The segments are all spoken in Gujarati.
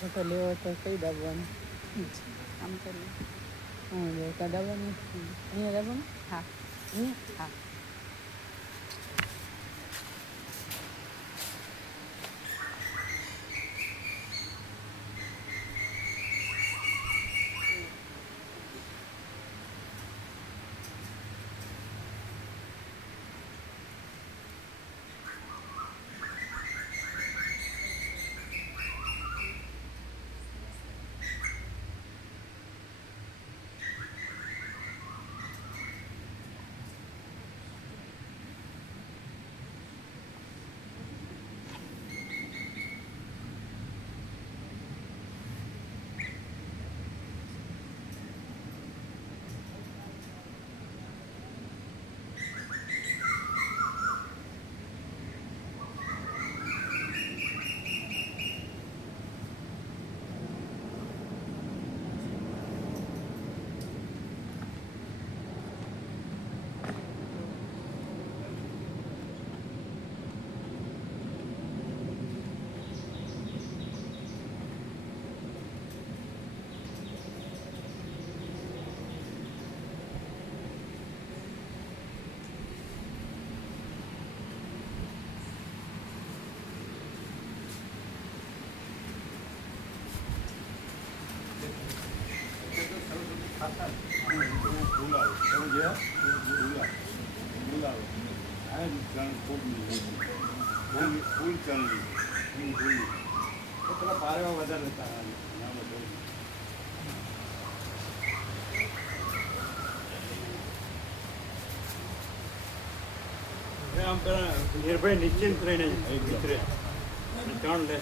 છોટો લેવો તો કઈ દાબવાનું આમ કરીએ. દાબવાનું અહીંયા દાબવાનું હા અહીંયા હા. નિર્ભય નિશ્ચિંત રહીને ઉતરે ત્રણ લે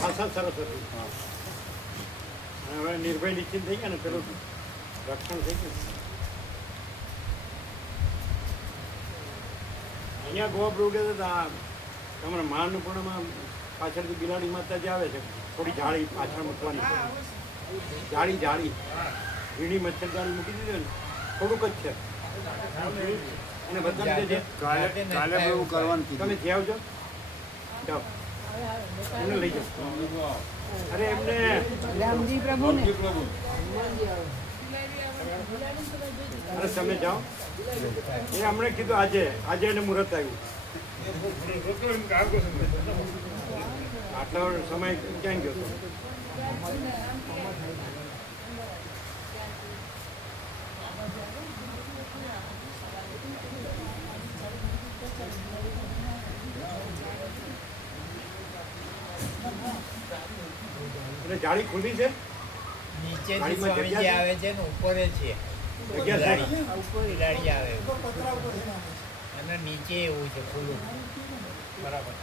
ખાસા સરસ હતું. હવે નિર્ભય નિશ્ચિંત થઈ ગયા ને પેલું રક્ષણ થઈ ગયું. અહીંયા ગોવા બ્રુડે તમારા મહાન્નપૂર્ણમાં પાછળથી બિલાડી માતા જે આવે છે થોડી જાળી પાછળ મૂકવાની જાળી ઝીણી મચ્છર જાળી મૂકી દીધી ને થોડુંક જ છે. અને બધા તમે જે આવજો જાઓ એમને લઈ જાઓ. અરે એમને રામજી પ્રભુ ને અરે તમે જાઓ. એ હમણે કીધું આજે એને મુહૂર્ત આવ્યું. આટલા સમય ક્યાં ગયો હતો? અને જાળી ખુલ્લી છે નીચે સ્વામીજી આવે છે ને ઉપર છે બિલાડી આવે અને નીચે એવું છે ખુલ્લું. બરાબર.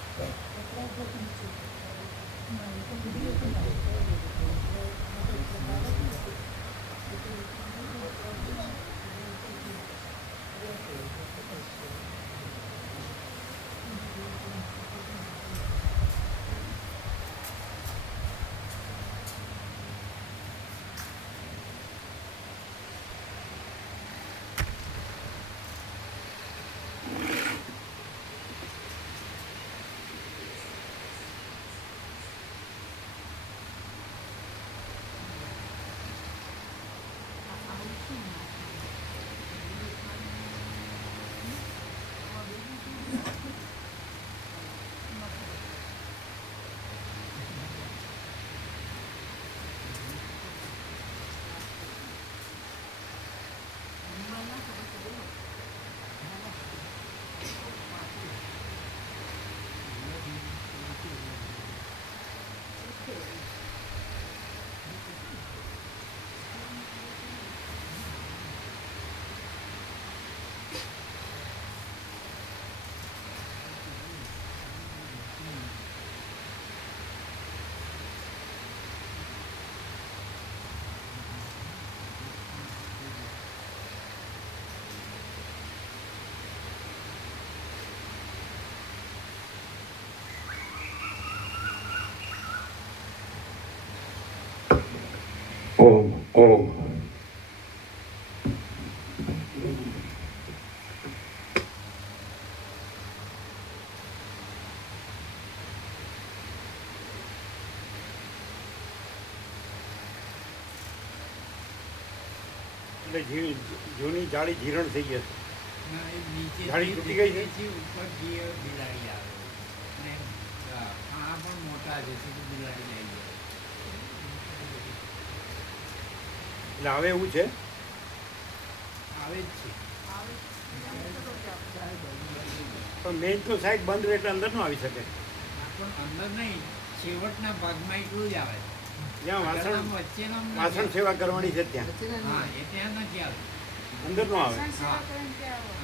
ઓમ ઓમ એટલે જૂની જાળી જીરણ થઈ ગઈ છે. ના, એ નીચે જાળી તૂટી ગઈ છે? છે, ઉપર જે બિલાડી આવે અને આ પણ મોટા છે સીધું બિલાડી આવી જાય. એટલે હવે એવું છે. આવે જ છે. પણ મેઇન તો સાઈડ બંધ રહે એટલે અંદર ન આવી શકે. પણ અંદર નહીં, છેવટના ભાગમાં એટલું જ આવે. જ્યાં આગળના વાસણ વચ્ચેના વાસણ સેવા કરવાની છે ત્યાં હા, એ ત્યાં નથી આવતું. અંદર ન આવે.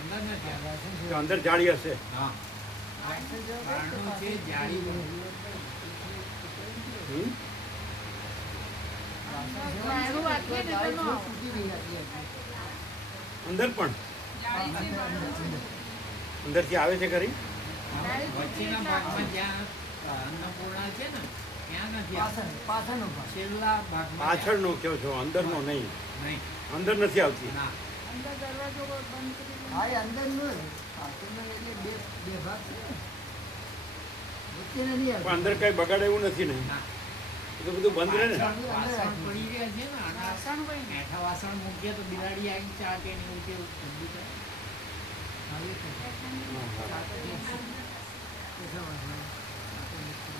અંદર નથી આવતું. તો અંદર જાળી હશે. હા, બારણું છે, જાળી હમ? અંદર પણ અંદરથી આવે છે ખરી? વચ્ચેના ભાગમાં જ્યાં અન્નપૂર્ણા છે ને ત્યાં નથી આવતું. છેલ્લા ભાગમાં પાછળનો કહો છો, અંદરનો નહીં. નહીં. અંદર નથી આવતી. ના, પણ અંદર કઈ બગાડે એવું નથી ને? ના. એ તો બધું બંધ રહે ને. વાસણ પડી રહ્યા છે ને, આના મેઠા વાસણ મૂકીએ તો બિલાડી આવી ચાટે ને એવું કેવું ઠંડુ થાય.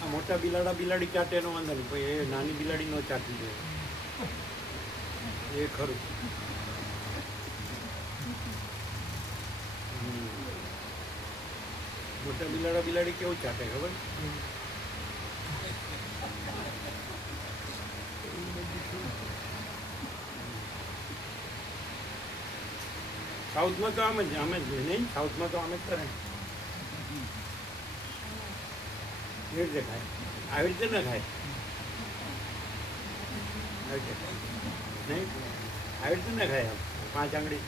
આ મોટા બિલાડી ચાટે એનો વાંધો નહીં, પણ એ નાની બિલાડી નો ચાટી દે એ ખરું. મોટા બિલાડી કેવું ચાટે ખબર? સાઉથમાં તો આમ જ નહીં, સાઉથમાં તો આમ જ કરે. એ રીતે ખાય, આવી રીતે ના ખાય. આવી રીતે ખાય. નહીં, આવી રીતે ના ખાય. આમ 5 આંગળી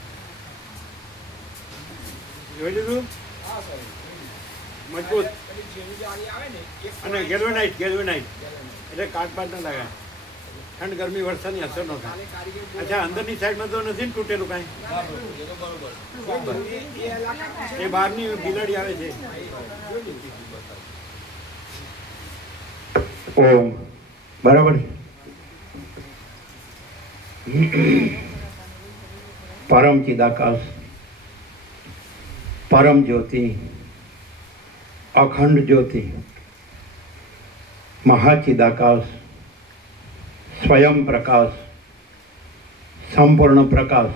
જોઈ લીધું, મજબૂત અને ગેલ્વેનાઇટ એટલે કાટપાટ ના લાગે. ઠંડ ગરમી વરસાદની અસર ન થાય. અચ્છા, અંદરની સાઈડમાં તો નથી ને તૂટેલું કાંઈ? એ બહારની બિલાડી આવે છે. ઓમ બરાબર. પરમ ચિદાકાશ, પરમ જ્યોતિ, અખંડ જ્યોતિ, મહાચિદાકાશ, સ્વયં પ્રકાશ, સંપૂર્ણ પ્રકાશ,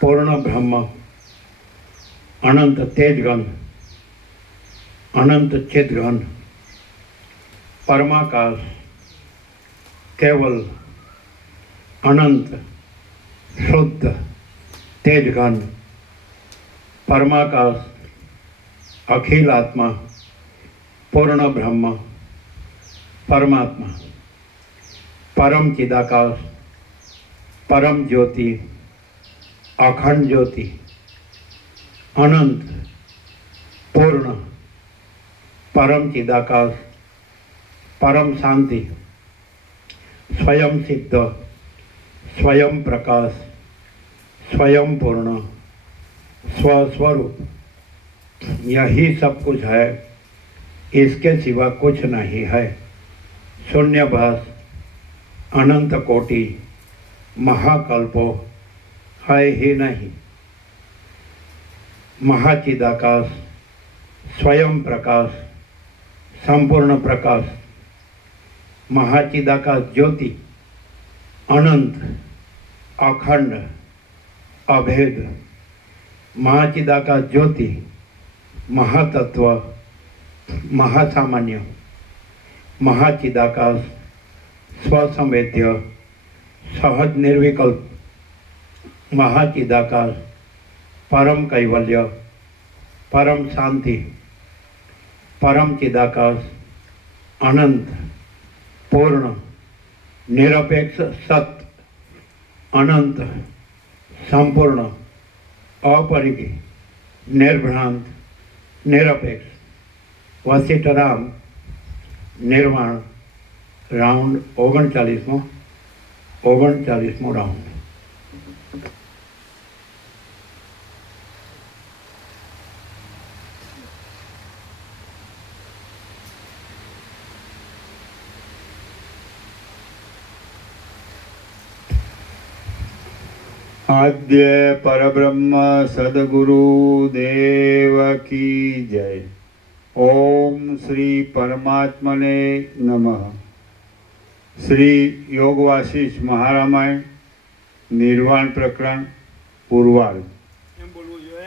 પૂર્ણ બ્રહ્મ, અનંત તેજગન, અનંત ચિદઘન, પરમાકાશ, કેવલ, અનંત, શુદ્ધ, તેજઘન, પરમાકાશ, અખિલ આત્મા, પૂર્ણ બ્રહ્મ, પરમાત્મા, परम चिदाकाश, परम ज्योति, अखंड ज्योति, अनंत, पूर्ण, परम चिदाकाश, परम शांति, स्वयं सिद्ध, स्वयं प्रकाश, स्वयं पूर्ण, स्वस्वरूप, यही सब कुछ है, इसके सिवा कुछ नहीं है। शून्यभास, अनंत कोटि, महाकल्पो है ही नहीं। महाचिदाकाश, स्वयं प्रकाश, संपूर्ण प्रकाश, महाचिदाकाश ज्योति, अनंत, अखंड, अभेद, महाचिदाकाश ज्योति, महातत्व, महासामान्य, महाचिदाकाश, स्वसंवेद्य, सहज निर्विकल्प, महाचिदाकाश, परम कैवल्य, परम शांति, परम चिदाकाश, अनंत, पूर्ण, निरपेक्ष सत, अनंत, संपूर्ण, अपरिगी, निर्भ्रांत, निरपेक्ष, वसिष्ठराम, निर्वाण, राउंड 39मो राउंड। आद्य परब्रह्म सद्गुरु देव की जय। ओम श्री परमात्मने नमः। श्री योग वासिष्ठ महारामायण निर्वाण प्रकरण પૂર્વાર્ધ। એમ બોલવું જોઈએ।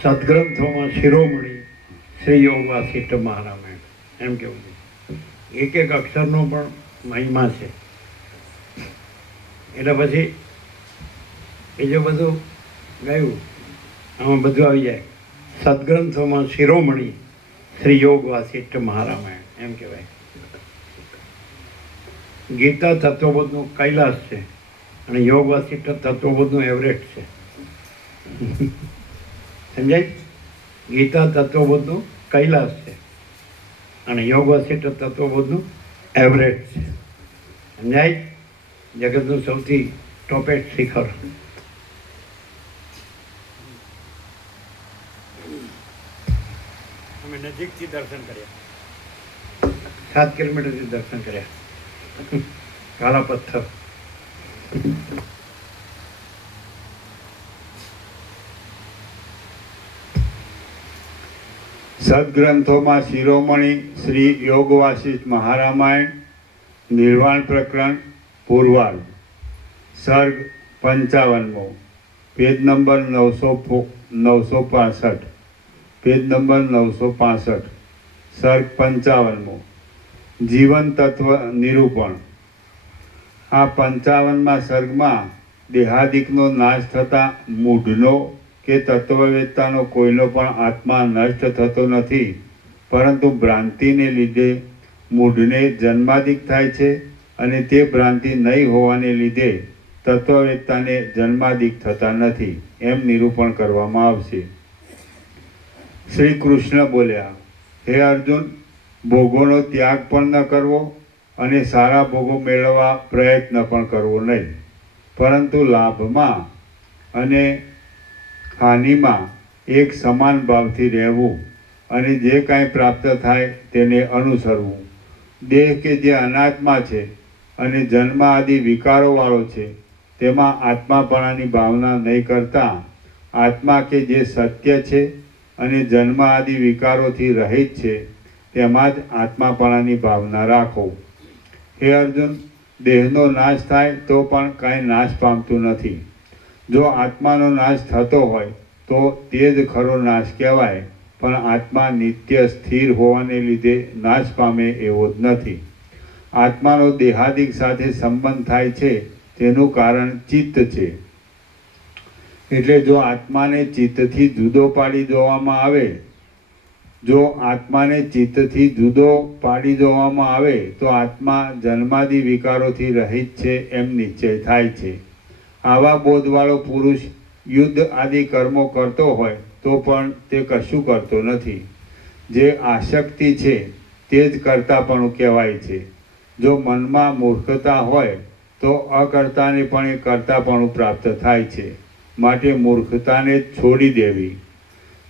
સદગ્રંથોમાં શિરોમણી શ્રી યોગ વાસિષ્ઠ મહારામાયણ એમ કહેવું છે। એક એક અક્ષરનો પણ મહિમા છે। એટલે પછી બીજું બધું ગયું આમાં બધું આવી જાય। સદગ્રંથોમાં શિરોમણી શ્રી યોગ વાસિષ્ઠ મહારામાયણ એમ કહેવાય। ગીતા તત્વબોધનું કૈલાસ છે અને યોગ વાસિષ્ઠ તત્વબોધનું એવરેસ્ટ છે। સમજાય? ગીતા તત્વબોધનું કૈલાસ છે અને યોગ વાસિષ્ઠ તત્વબોધનું એવરેસ્ટ છે। સમજાય? જગતનું સૌથી ટોપેસ્ટ શિખર। અમે નજીકથી દર્શન કર્યા। 7 કિલોમીટરથી દર્શન કર્યા। કાલા પથ્થર। સદગ્રંથોમાં શિરોમણી શ્રી યોગ વાસિષ્ઠ મહારામાયણ નિર્વાણ પ્રકરણ પૂર્વાર્ધ। સર્ગ 55મો, પેજ નંબર 965, પેજ નંબર 965। સર્ગ 55મો, જીવન તત્વ નિરૂપણ। આ 55મા સર્ગમાં દેહાદિકનો નાશ થતાં મૂઢનો કે તત્વવેત્તાનો કોઈનો પણ આત્મા નષ્ટ થતો નથી, પરંતુ ભ્રાંતિને લીધે મૂઢને જન્માદિક થાય છે અને તે ભ્રાંતિ નહીં હોવાને લીધે તત્વવેત્તાને જન્માદિક થતા નથી, એમ નિરૂપણ કરવામાં આવશે। શ્રી કૃષ્ણ બોલ્યા, હે અર્જુન, ભોગોનો ત્યાગ પણ ન કરવો અને સારા ભોગો મેળવવા પ્રયત્ન પણ કરવો નહીં, પરંતુ લાભમાં અને હાનિમાં એક સમાન ભાવથી રહેવું અને જે કાંઈ પ્રાપ્ત થાય તેને અનુસરવું। દેહ કે જે અનાત્મા છે અને જન્મ આદિ વિકારોવાળો છે તેમાં આત્માપણાની ભાવના નહીં કરતા આત્મા કે જે સત્ય છે અને જન્મ આદિ વિકારોથી રહિત છે તેમાં જ આત્માપણાની ભાવના રાખો। હે અર્જુન, દેહનો નાશ થાય તો પણ કાંઈ નાશ પામતું નથી। જો આત્માનો નાશ થતો હોય તો તે જ ખરો નાશ કહેવાય, પણ આત્મા નિત્ય સ્થિર હોવાને લીધે નાશ પામે એવો જ નથી। આત્માનો દેહાદિક સાથે સંબંધ થાય છે તેનું કારણ ચિત્ત છે। એટલે જો આત્માને ચિત્તથી જુદો પાડી દેવામાં આવે તો આત્મા જન્માદિ વિકારોથી રહિત છે એમ નિશ્ચય થાય છે। આવા બોધવાળો પુરુષ યુદ્ધ આદિ કર્મો કરતો હોય તો પણ તે કશું કરતો નથી। જે આસક્તિ છે તે જ કરતાપણું કહેવાય છે। જો મનમાં મૂર્ખતા હોય તો અકર્તાને પણ એ કરતાપણું પ્રાપ્ત થાય છે, માટે મૂર્ખતાને જ છોડી દેવી।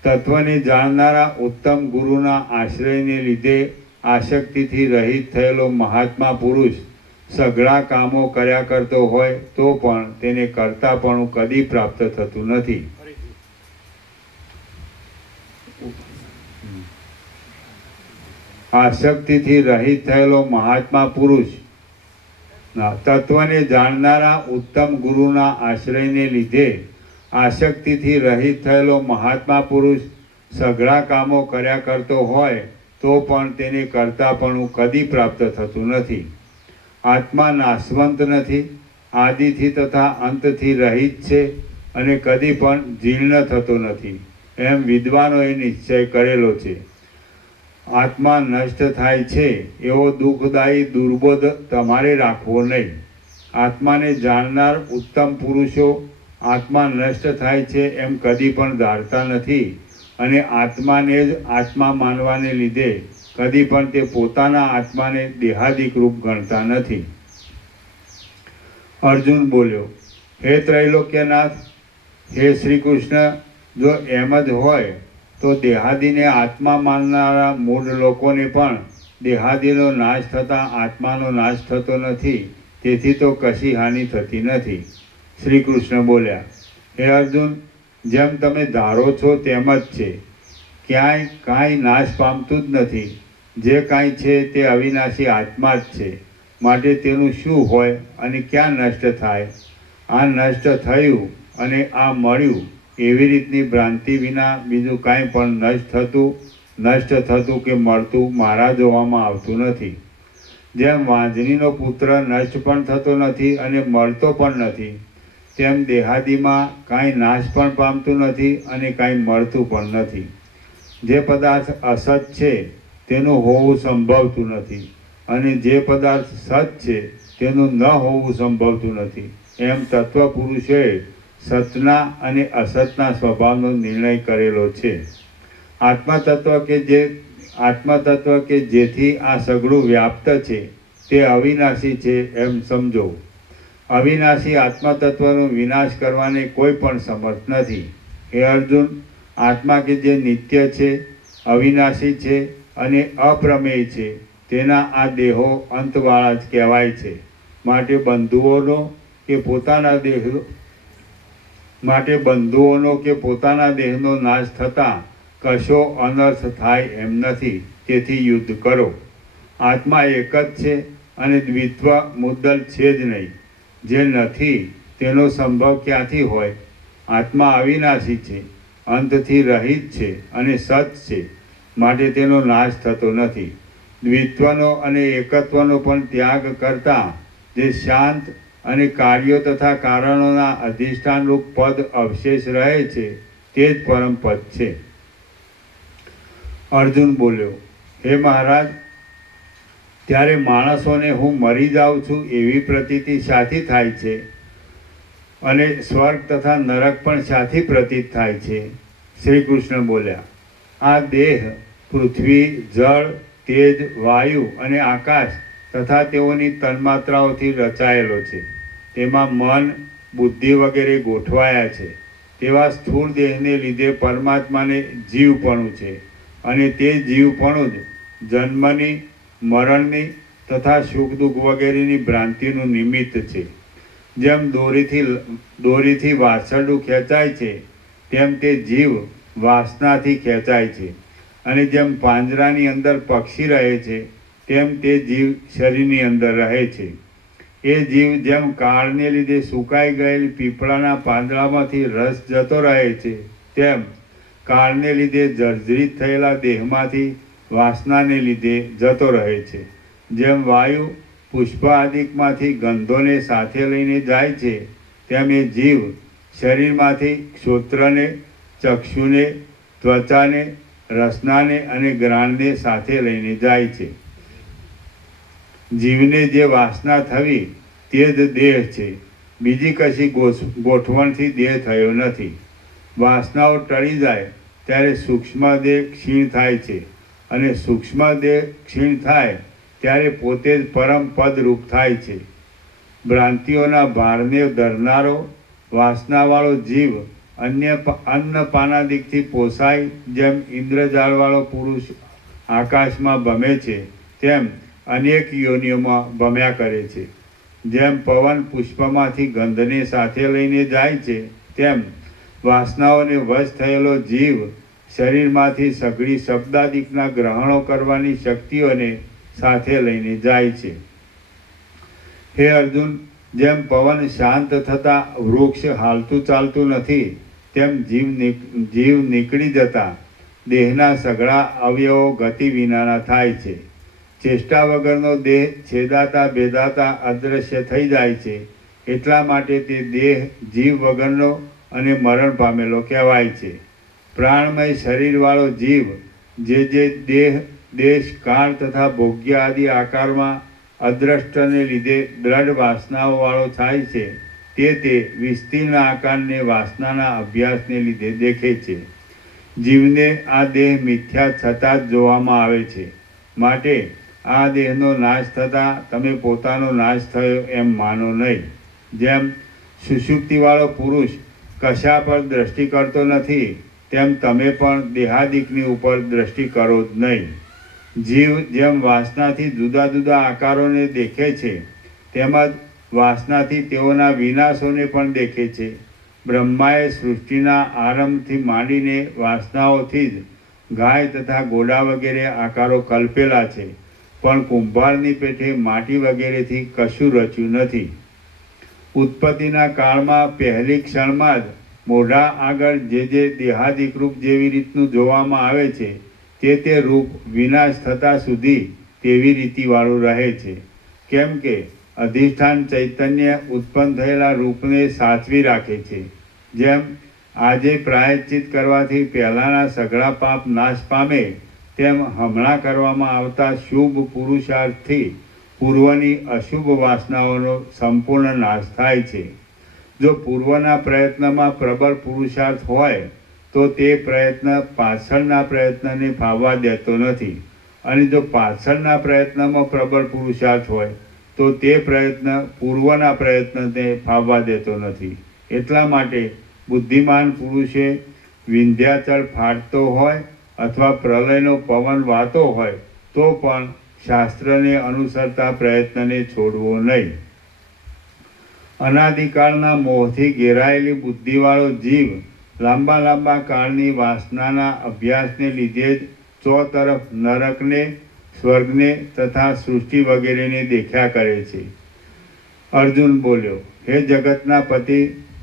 તત્વને જાણનારા ઉત્તમ ગુરુના આશ્રયને લીધે આસક્તિથી રહિત થયેલો મહાત્મા પુરુષ સઘળા કામો કર્યા કરતો હોય તો પણ તેને કરતાપણું કદી પ્રાપ્ત થતું નથી। આસક્તિથી રહિત થયેલો મહાત્મા પુરુષ તત્વને જાણનારા ઉત્તમ ગુરુના આશ્રયને લીધે આસક્તિથી રહિત થયેલો મહાત્મા પુરુષ સઘળા કામો કર્યા કરતો હોય તો પણ તેને કરતાપણું કદી પ્રાપ્ત થતું નથી। આત્મા નાશવંત નથી, આદિથી તથા અંતથી રહિત છે અને કદી પણ જીર્ણ થતો નથી, એમ વિદ્વાનોએ નિશ્ચય કરેલો છે। આત્મા નષ્ટ થાય છે એવો દુઃખદાયી દુર્બોધ તમારે રાખવો નહીં। આત્માને જાણનાર ઉત્તમ પુરુષો આત્મા નષ્ટ થાય છે એમ કદી પણ ધારતા નથી અને આત્માને જ આત્મા માનવાને લીધે કદી પણ તે પોતાના આત્માને દેહાદિક રૂપ ગણતા નથી। અર્જુન બોલ્યો, હે ત્રૈલોક્યનાથ, હે શ્રી કૃષ્ણ, જો એમ જ હોય તો દેહાદિને આત્મા માનનારા મૂળ લોકોને પણ દેહાદિનો નાશ થતાં આત્માનો નાશ થતો નથી, તેથી તો કશી હાનિ થતી નથી। શ્રી કૃષ્ણ બોલ્યા, હે અર્જુન, જેમ તમે ધારો છો તેમ જ છે. ક્યાંય કાંઈ નાશ પામતું જ નથી. જે કાંઈ છે તે અવિનાશી આત્મા જ છે. માટે તેનું શું હોય અને ક્યાં નષ્ટ થાય? આ નષ્ટ થયું અને આ મળ્યું એવી રીતની ભ્રાંતિ વિના બીજું કાંઈ પણ નષ્ટ થતું કે મળતું મારા જોવામાં આવતું નથી. જેમ વાંજણીનો પુત્ર નષ્ટ પણ થતો નથી અને મળતો પણ નથી, તેમ દેહાદિમાં કાંઈ નાશ પણ પામતું નથી અને કાંઈ મળતું પણ નથી. જે પદાર્થ અસત છે તેનું હોવું સંભવતું નથી અને જે પદાર્થ સત છે તેનું ન હોવું સંભવતું નથી. એમ તત્વપુરુષોએ સતના અને અસતના સ્વભાવનો નિર્ણય કરેલો છે. આત્મતત્વ કે જેથી આ સઘળું વ્યાપ્ત છે તે અવિનાશી છે એમ સમજો. અવિનાશી આત્મતત્વનો વિનાશ કરવાને કોઈ પણ સમર્થ નથી. હે અર્જુન, આત્મા કે જે નિત્ય છે, અવિનાશી છે અને અપ્રમેય છે, તેના આ દેહો અંતવાળા જ કહેવાય છે. માટે બંધુઓનો કે પોતાના દેહનો નાશ થતાં કશો અનર્થ થાય એમ નથી. તેથી યુદ્ધ કરો. આત્મા એક જ છે અને દ્વિત્વ મુદ્દલ છે જ નહીં. જે નથી તેનો સંભવ ક્યાંથી હોય? આત્મા અવિનાશી છે, અંતથી રહિત છે અને સત છે. માટે તેનો નાશ થતો નથી. દ્વિત્વનો અને એકત્વનો પણ ત્યાગ કરતાં જે શાંત અને કાર્યો તથા કારણોના અધિષ્ઠાનરૂપ પદ અવશેષ રહે છે તે જ પરમ પદ છે. અર્જુન બોલ્યો, હે મહારાજ, ત્યારે માણસોને હું મરી જાઉં છું એવી પ્રતીતિ શાથી થાય છે અને સ્વર્ગ તથા નરક પણ શાથી પ્રતીત થાય છે? શ્રી કૃષ્ણ બોલ્યા, આ દેહ પૃથ્વી, જળ, તેજ, વાયુ અને આકાશ તથા તેઓની તન્માત્રાઓથી રચાયેલો છે. તેમાં મન, બુદ્ધિ વગેરે ગોઠવાયા છે. તેવા સ્થૂળ દેહને લીધે પરમાત્માને જીવપણું છે અને તે જીવપણું જ જન્મની, મરણની તથા સુખ દુઃખ વગેરેની ભ્રાંતિનું નિમિત્ત છે. જેમ દોરીથી વાછરડું ખેંચાય છે તેમ તે જીવ વાસનાથી ખેંચાય છે. અને જેમ પાંજરાની અંદર પક્ષી રહે છે તેમ તે જીવ શરીરની અંદર રહે છે. એ જીવ જેમ કાળને લીધે સુકાઈ ગયેલી પીપળાના પાંદડામાંથી રસ જતો રહે છે, તેમ કાળને લીધે જર્જરિત થયેલા દેહમાંથી વાસનાને લીધે જતો રહે છે. જેમ વાયુ પુષ્પ આદિકમાંથી ગંધોને સાથે લઈને જાય છે, તેમ એ જીવ શરીરમાંથી શ્રોત્રને, ચક્ષુને, ત્વચાને, રસનાને અને ગ્રાણને સાથે લઈને જાય છે. જીવને જે વાસના થવી તે જ દેહ છે. બીજી કશી ગોઠવણથી દેહ થયો નથી. વાસનાઓ ટળી જાય ત્યારે સૂક્ષ્મ દેહ ક્ષીણ થાય છે અને સૂક્ષ્મ દેહ ક્ષીણ થાય ત્યારે પોતે જ પરમ પદરૂપ થાય છે. ભ્રાંતિઓના ભારને ધરનારો વાસનાવાળો જીવ અન્ન પાનાદિકથી પોસાય જેમ ઇન્દ્રજાળવાળો પુરુષ આકાશમાં ભમે છે તેમ અનેક યોનિઓમાં ભમ્યા કરે છે. જેમ પવન પુષ્પમાંથી ગંધને સાથે લઈને જાય છે, તેમ વાસનાઓને વશ થયેલો જીવ શરીરમાંથી સઘળી શબ્દાદિકના ગ્રહણો કરવાની શક્તિઓને સાથે લઈને જાય છે. હે અર્જુન, જેમ પવન શાંત થતાં વૃક્ષ હાલતું ચાલતું નથી, તેમ જીવ નીકળી જતા દેહના સઘળા અવયવો ગતિ વિનાના થાય છે. ચેષ્ટા વગરનો દેહ છેદાતા ભેદાતા અદૃશ્ય થઈ જાય છે. એટલા માટે તે દેહ જીવ વગરનો અને મરણ પામેલો કહેવાય છે. પ્રાણમય શરીરવાળો જીવ જે દેહ, દેશ, કાળ તથા ભોગ્ય આદિ આકારમાં અદ્રષ્ટને લીધે દ્રઢ વાસનાઓવાળો થાય છે, તે વિસ્તીર્ણ આકારને વાસનાના અભ્યાસને લીધે દેખે છે. જીવને આ દેહ મિથ્યા છતાં જ જોવામાં આવે છે. માટે આ દેહનો નાશ થતાં તમે પોતાનો નાશ થયો એમ માનો નહીં. જેમ સુષુપ્તિવાળો પુરુષ કશા પર દ્રષ્ટિ કરતો નથી, તેમ તમે પણ દેહાદિકની ઉપર દ્રષ્ટિ કરો જ નહીં. જીવ જેમ વાસનાથી જુદા જુદા આકારોને દેખે છે, તેમજ વાસનાથી તેઓના વિનાશોને પણ દેખે છે. બ્રહ્માએ સૃષ્ટિના આરંભથી માંડીને વાસનાઓથી જ ગાય તથા ઘોડા વગેરે આકારો કલ્પેલા છે, પણ કુંભારની પેઠે માટી વગેરેથી કશું રચ્યું નથી. ઉત્પત્તિના કાળમાં પહેલી ક્ષણમાં જ મોઢા આગળ જે દેહાદિક રૂપ જેવી રીતનું જોવામાં આવે છે, તે રૂપ વિનાશ થતાં સુધી તેવી રીતિવાળું રહે છે. કેમ કે અધિષ્ઠાન ચૈતન્ય ઉત્પન્ન થયેલા રૂપને સાચવી રાખે છે. જેમ આજે પ્રાયશ્ચિત કરવાથી પહેલાંના સઘળા પાપ નાશ પામે, તેમ હમણાં કરવામાં આવતા શુભ પુરુષાર્થથી પૂર્વની અશુભ વાસનાઓનો સંપૂર્ણ નાશ થાય છે. જો પૂર્વના પ્રયત્નમાં પ્રબળ પુરુષાર્થ હોય તો તે પ્રયત્ન પાછળના પ્રયત્નને ફાવવા દેતો નથી, અને જો પાછળના પ્રયત્નમાં પ્રબળ પુરુષાર્થ હોય તો તે પ્રયત્ન પૂર્વના પ્રયત્નને ફાવવા દેતો નથી. એટલા માટે બુદ્ધિમાન પુરુષે વિંધ્યાચળ ફાટતો હોય અથવા પ્રલયનો પવન વાતો હોય તો પણ શાસ્ત્રને અનુસરતા પ્રયત્નને છોડવો નહીં. અનાદિકાળના મોહથી ઘેરાયેલી બુદ્ધિવાળો જીવ લાંબા લાંબા કાળની વાસનાના અભ્યાસને લીધે જ ચોતરફ નરકને, સ્વર્ગને તથા સૃષ્ટિ વગેરેને દેખ્યા કરે છે. અર્જુન બોલ્યો, હે જગતના પતિ,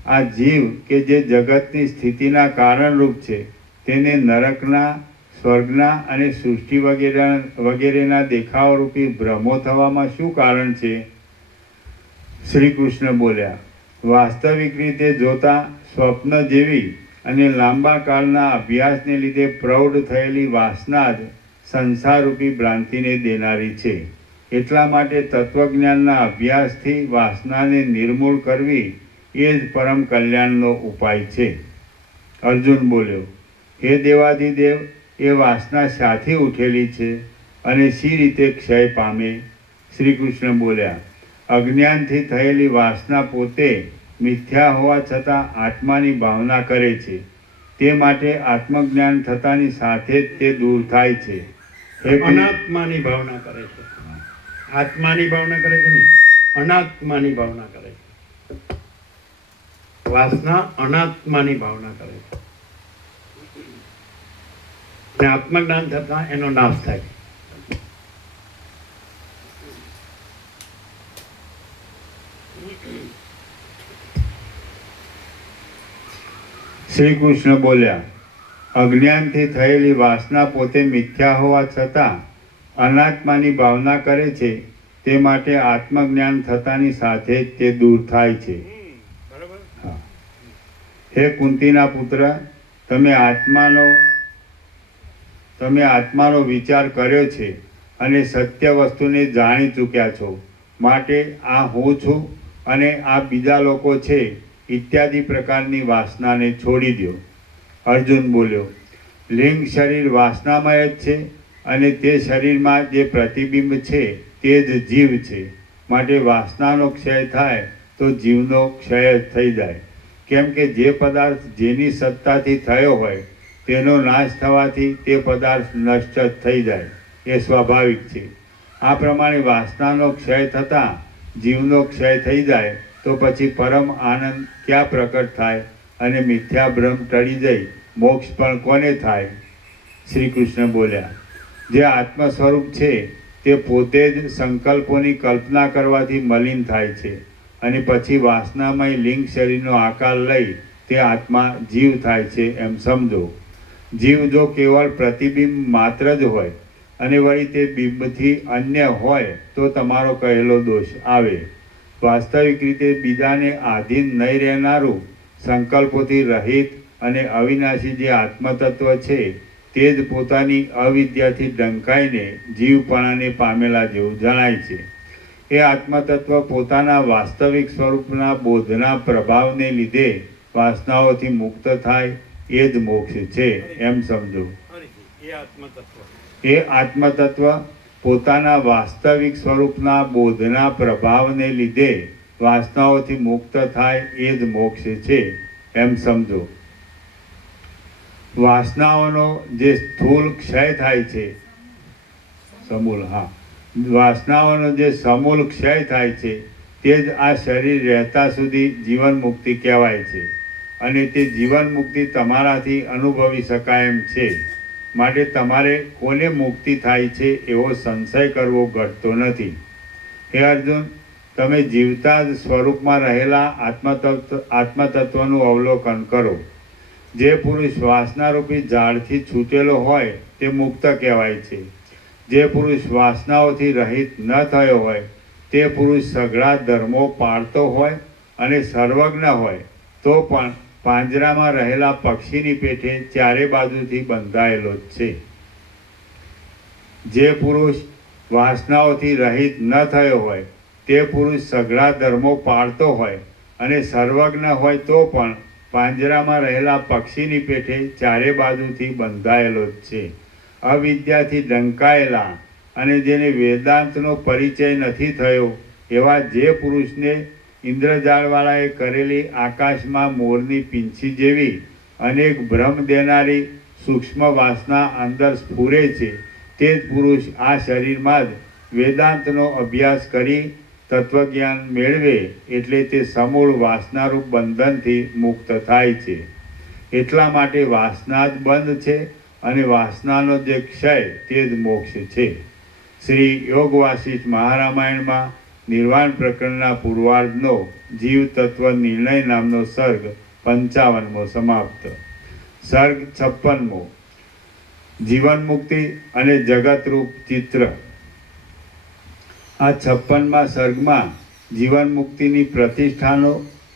આ જીવ કે જે જગતની સ્થિતિના કારણરૂપ છે, તેને નરકના, સ્વર્ગના અને સૃષ્ટિ વગેરેના દેખાવરૂપી ભ્રમો થવામાં શું કારણ છે? શ્રી કૃષ્ણ બોલ્યા, વાસ્તવિક રીતે જોતા સ્વપ્ન જેવી અને લાંબા કાળના અભ્યાસને લીધે પ્રૌઢ થયેલી વાસના જ સંસારરૂપી ભ્રાંતિને દેનારી છે. એટલા માટે તત્વજ્ઞાનના અભ્યાસથી વાસનાને નિર્મૂળ કરવી એ જ પરમ કલ્યાણનો ઉપાય છે. અર્જુન બોલ્યો, હે દેવાધિદેવ, એ વાસના શાથી ઉઠેલી છે અને શી રીતે ક્ષય પામે? શ્રી કૃષ્ણ બોલ્યા, અજ્ઞાનથી થયેલી વાસના પોતે મિથ્યા હોવા છતાં આત્માની ભાવના કરે છે. તે માટે આત્મજ્ઞાન થતાની સાથે જ તે દૂર થાય છે. અનાત્માની ભાવના કરે છે. આત્માની ભાવના કરે છે નહીં, અનાત્માની ભાવના કરે છે. વાસના અનાત્માની ભાવના કરે છે, અને આત્મજ્ઞાન થતાં એનો નાશ થાય. શ્રી કૃષ્ણ બોલ્યા, અજ્ઞાનથી થયેલી વાસના પોતે મિથ્યા હોવા છતાં અનાત્માની ભાવના કરે છે. તે માટે આત્મજ્ઞાન થતાની સાથે જ તે દૂર થાય છે. હા, હે કુંતીના પુત્ર, તમે આત્માનો વિચાર કર્યો છે અને સત્ય વસ્તુને જાણી ચૂક્યા છો. માટે આ હું છું અને આ બીજા લોકો છે ઇત્યાદિ પ્રકારની વાસનાને છોડી દો. અર્જુન બોલ્યો, લિંગ શરીર વાસનામય જ છે અને તે શરીરમાં જે પ્રતિબિંબ છે તે જ જીવ છે. માટે વાસનાનો ક્ષય થાય તો જીવનો ક્ષય જ થઈ જાય. કેમ કે જે પદાર્થ જેની સત્તાથી થયો હોય તેનો નાશ થવાથી તે પદાર્થ નષ્ટ જ થઈ જાય, એ સ્વાભાવિક છે. આ પ્રમાણે વાસનાનો ક્ષય થતાં જીવનો ક્ષય થઈ જાય તો પછી પરમ આનંદ ક્યાં પ્રકટ થાય અને મિથ્યા ભ્રમ ટળી જઈ મોક્ષ પણ કોને થાય? શ્રી કૃષ્ણ બોલ્યા, જે આત્મ સ્વરૂપ છે તે પોતે જ સંકલ્પોની કલ્પના કરવાથી મલિન થાય છે અને પછી વાસનામય લિંગ શરીરનો આકાર લઈ તે આત્મા જીવ થાય છે એમ સમજો. જીવ જો કેવળ પ્રતિબિંબ માત્ર જ હોય અને વળી તે બિંબથી અન્ય હોય તો તમારો કહેલો દોષ આવે. વાસ્તવિક રીતે બીજાને આધીન નહીં રહેનારું, સંકલ્પોથી રહિત અને અવિનાશી જે આત્મતત્વ છે તે જ પોતાની અવિદ્યાથી ડંકાઈને જીવપણાને પામેલા જેવું જણાય છે. એ આત્મતત્વ પોતાના વાસ્તવિક સ્વરૂપના બોધના પ્રભાવને લીધે વાસનાઓથી મુક્ત થાય એ જ મોક્ષ છે એમ સમજો. એ આત્મતત્વ પોતાના વાસ્તવિક સ્વરૂપના બોધના પ્રભાવને લીધે વાસનાઓથી મુક્ત થાય એ જ મોક્ષ છે એમ સમજો. વાસનાઓનો જે સ્થૂળ ક્ષય થાય છે, વાસનાઓનો જે સમૂળ ક્ષય થાય છે તે જ આ શરીર રહેતા સુધી જીવન મુક્તિ કહેવાય છે અને તે જીવન મુક્તિ તમારાથી અનુભવી શકાય એમ છે. માટે તમારે કોને મુક્તિ થાય છે એવો સંશય કરવો ઘટતો નથી. હે અર્જુન, તમે જીવતા જ સ્વરૂપમાં રહેલા આત્મતત્વનું અવલોકન કરો. જે પુરુષ વાસનારૂપી ઝાડથી છૂટેલો હોય તે મુક્ત કહેવાય છે. જે પુરુષ વાસનાઓથી રહિત ન થયો હોય તે પુરુષ સઘળા ધર્મો પાળતો હોય અને સર્વજ્ઞ હોય તો પણ પાંજરામાં રહેલા પક્ષીની પેઠે ચારે બાજુથી બંધાયેલો જ છે. જે પુરુષ વાસનાઓથી રહિત ન થયો હોય તે પુરુષ સઘળા ધર્મો પાળતો હોય અને સર્વજ્ઞ હોય તો પણ પાંજરામાં રહેલા પક્ષીની પેઠે ચારે બાજુથી બંધાયેલો જ છે. અવિદ્યાથી ઢંકાયેલા અને જેને વેદાંતનો પરિચય નથી થયો એવા જે પુરુષને ઇન્દ્રજાળવાળાએ કરેલી આકાશમાં મોરની પીંછી જેવી અનેક ભ્રમ દેનારી સૂક્ષ્મ વાસના અંદર સ્ફુરે છે, તે જ પુરુષ આ શરીરમાં જ વેદાંતનો અભ્યાસ કરી તત્વજ્ઞાન મેળવે એટલે તે સમૂળ વાસનારૂપ બંધનથી મુક્ત થાય છે. એટલા માટે વાસના જ બંધ છે અને વાસનાનો જે ક્ષય તે જ મોક્ષ છે. શ્રી યોગ વાસિષ્ઠ મહારામાયણમાં નિર્વાણ પ્રકરણના પૂર્વાર્ધનો જીવ તત્વ નિર્ણય નામનો સર્ગ 55મો સમાપ્ત. સર્ગ 56મો જીવન મુક્તિ અને જગતરૂપ ચિત્ર. આ 56મા સર્ગમાં જીવન મુક્તિની પ્રતિષ્ઠાનો,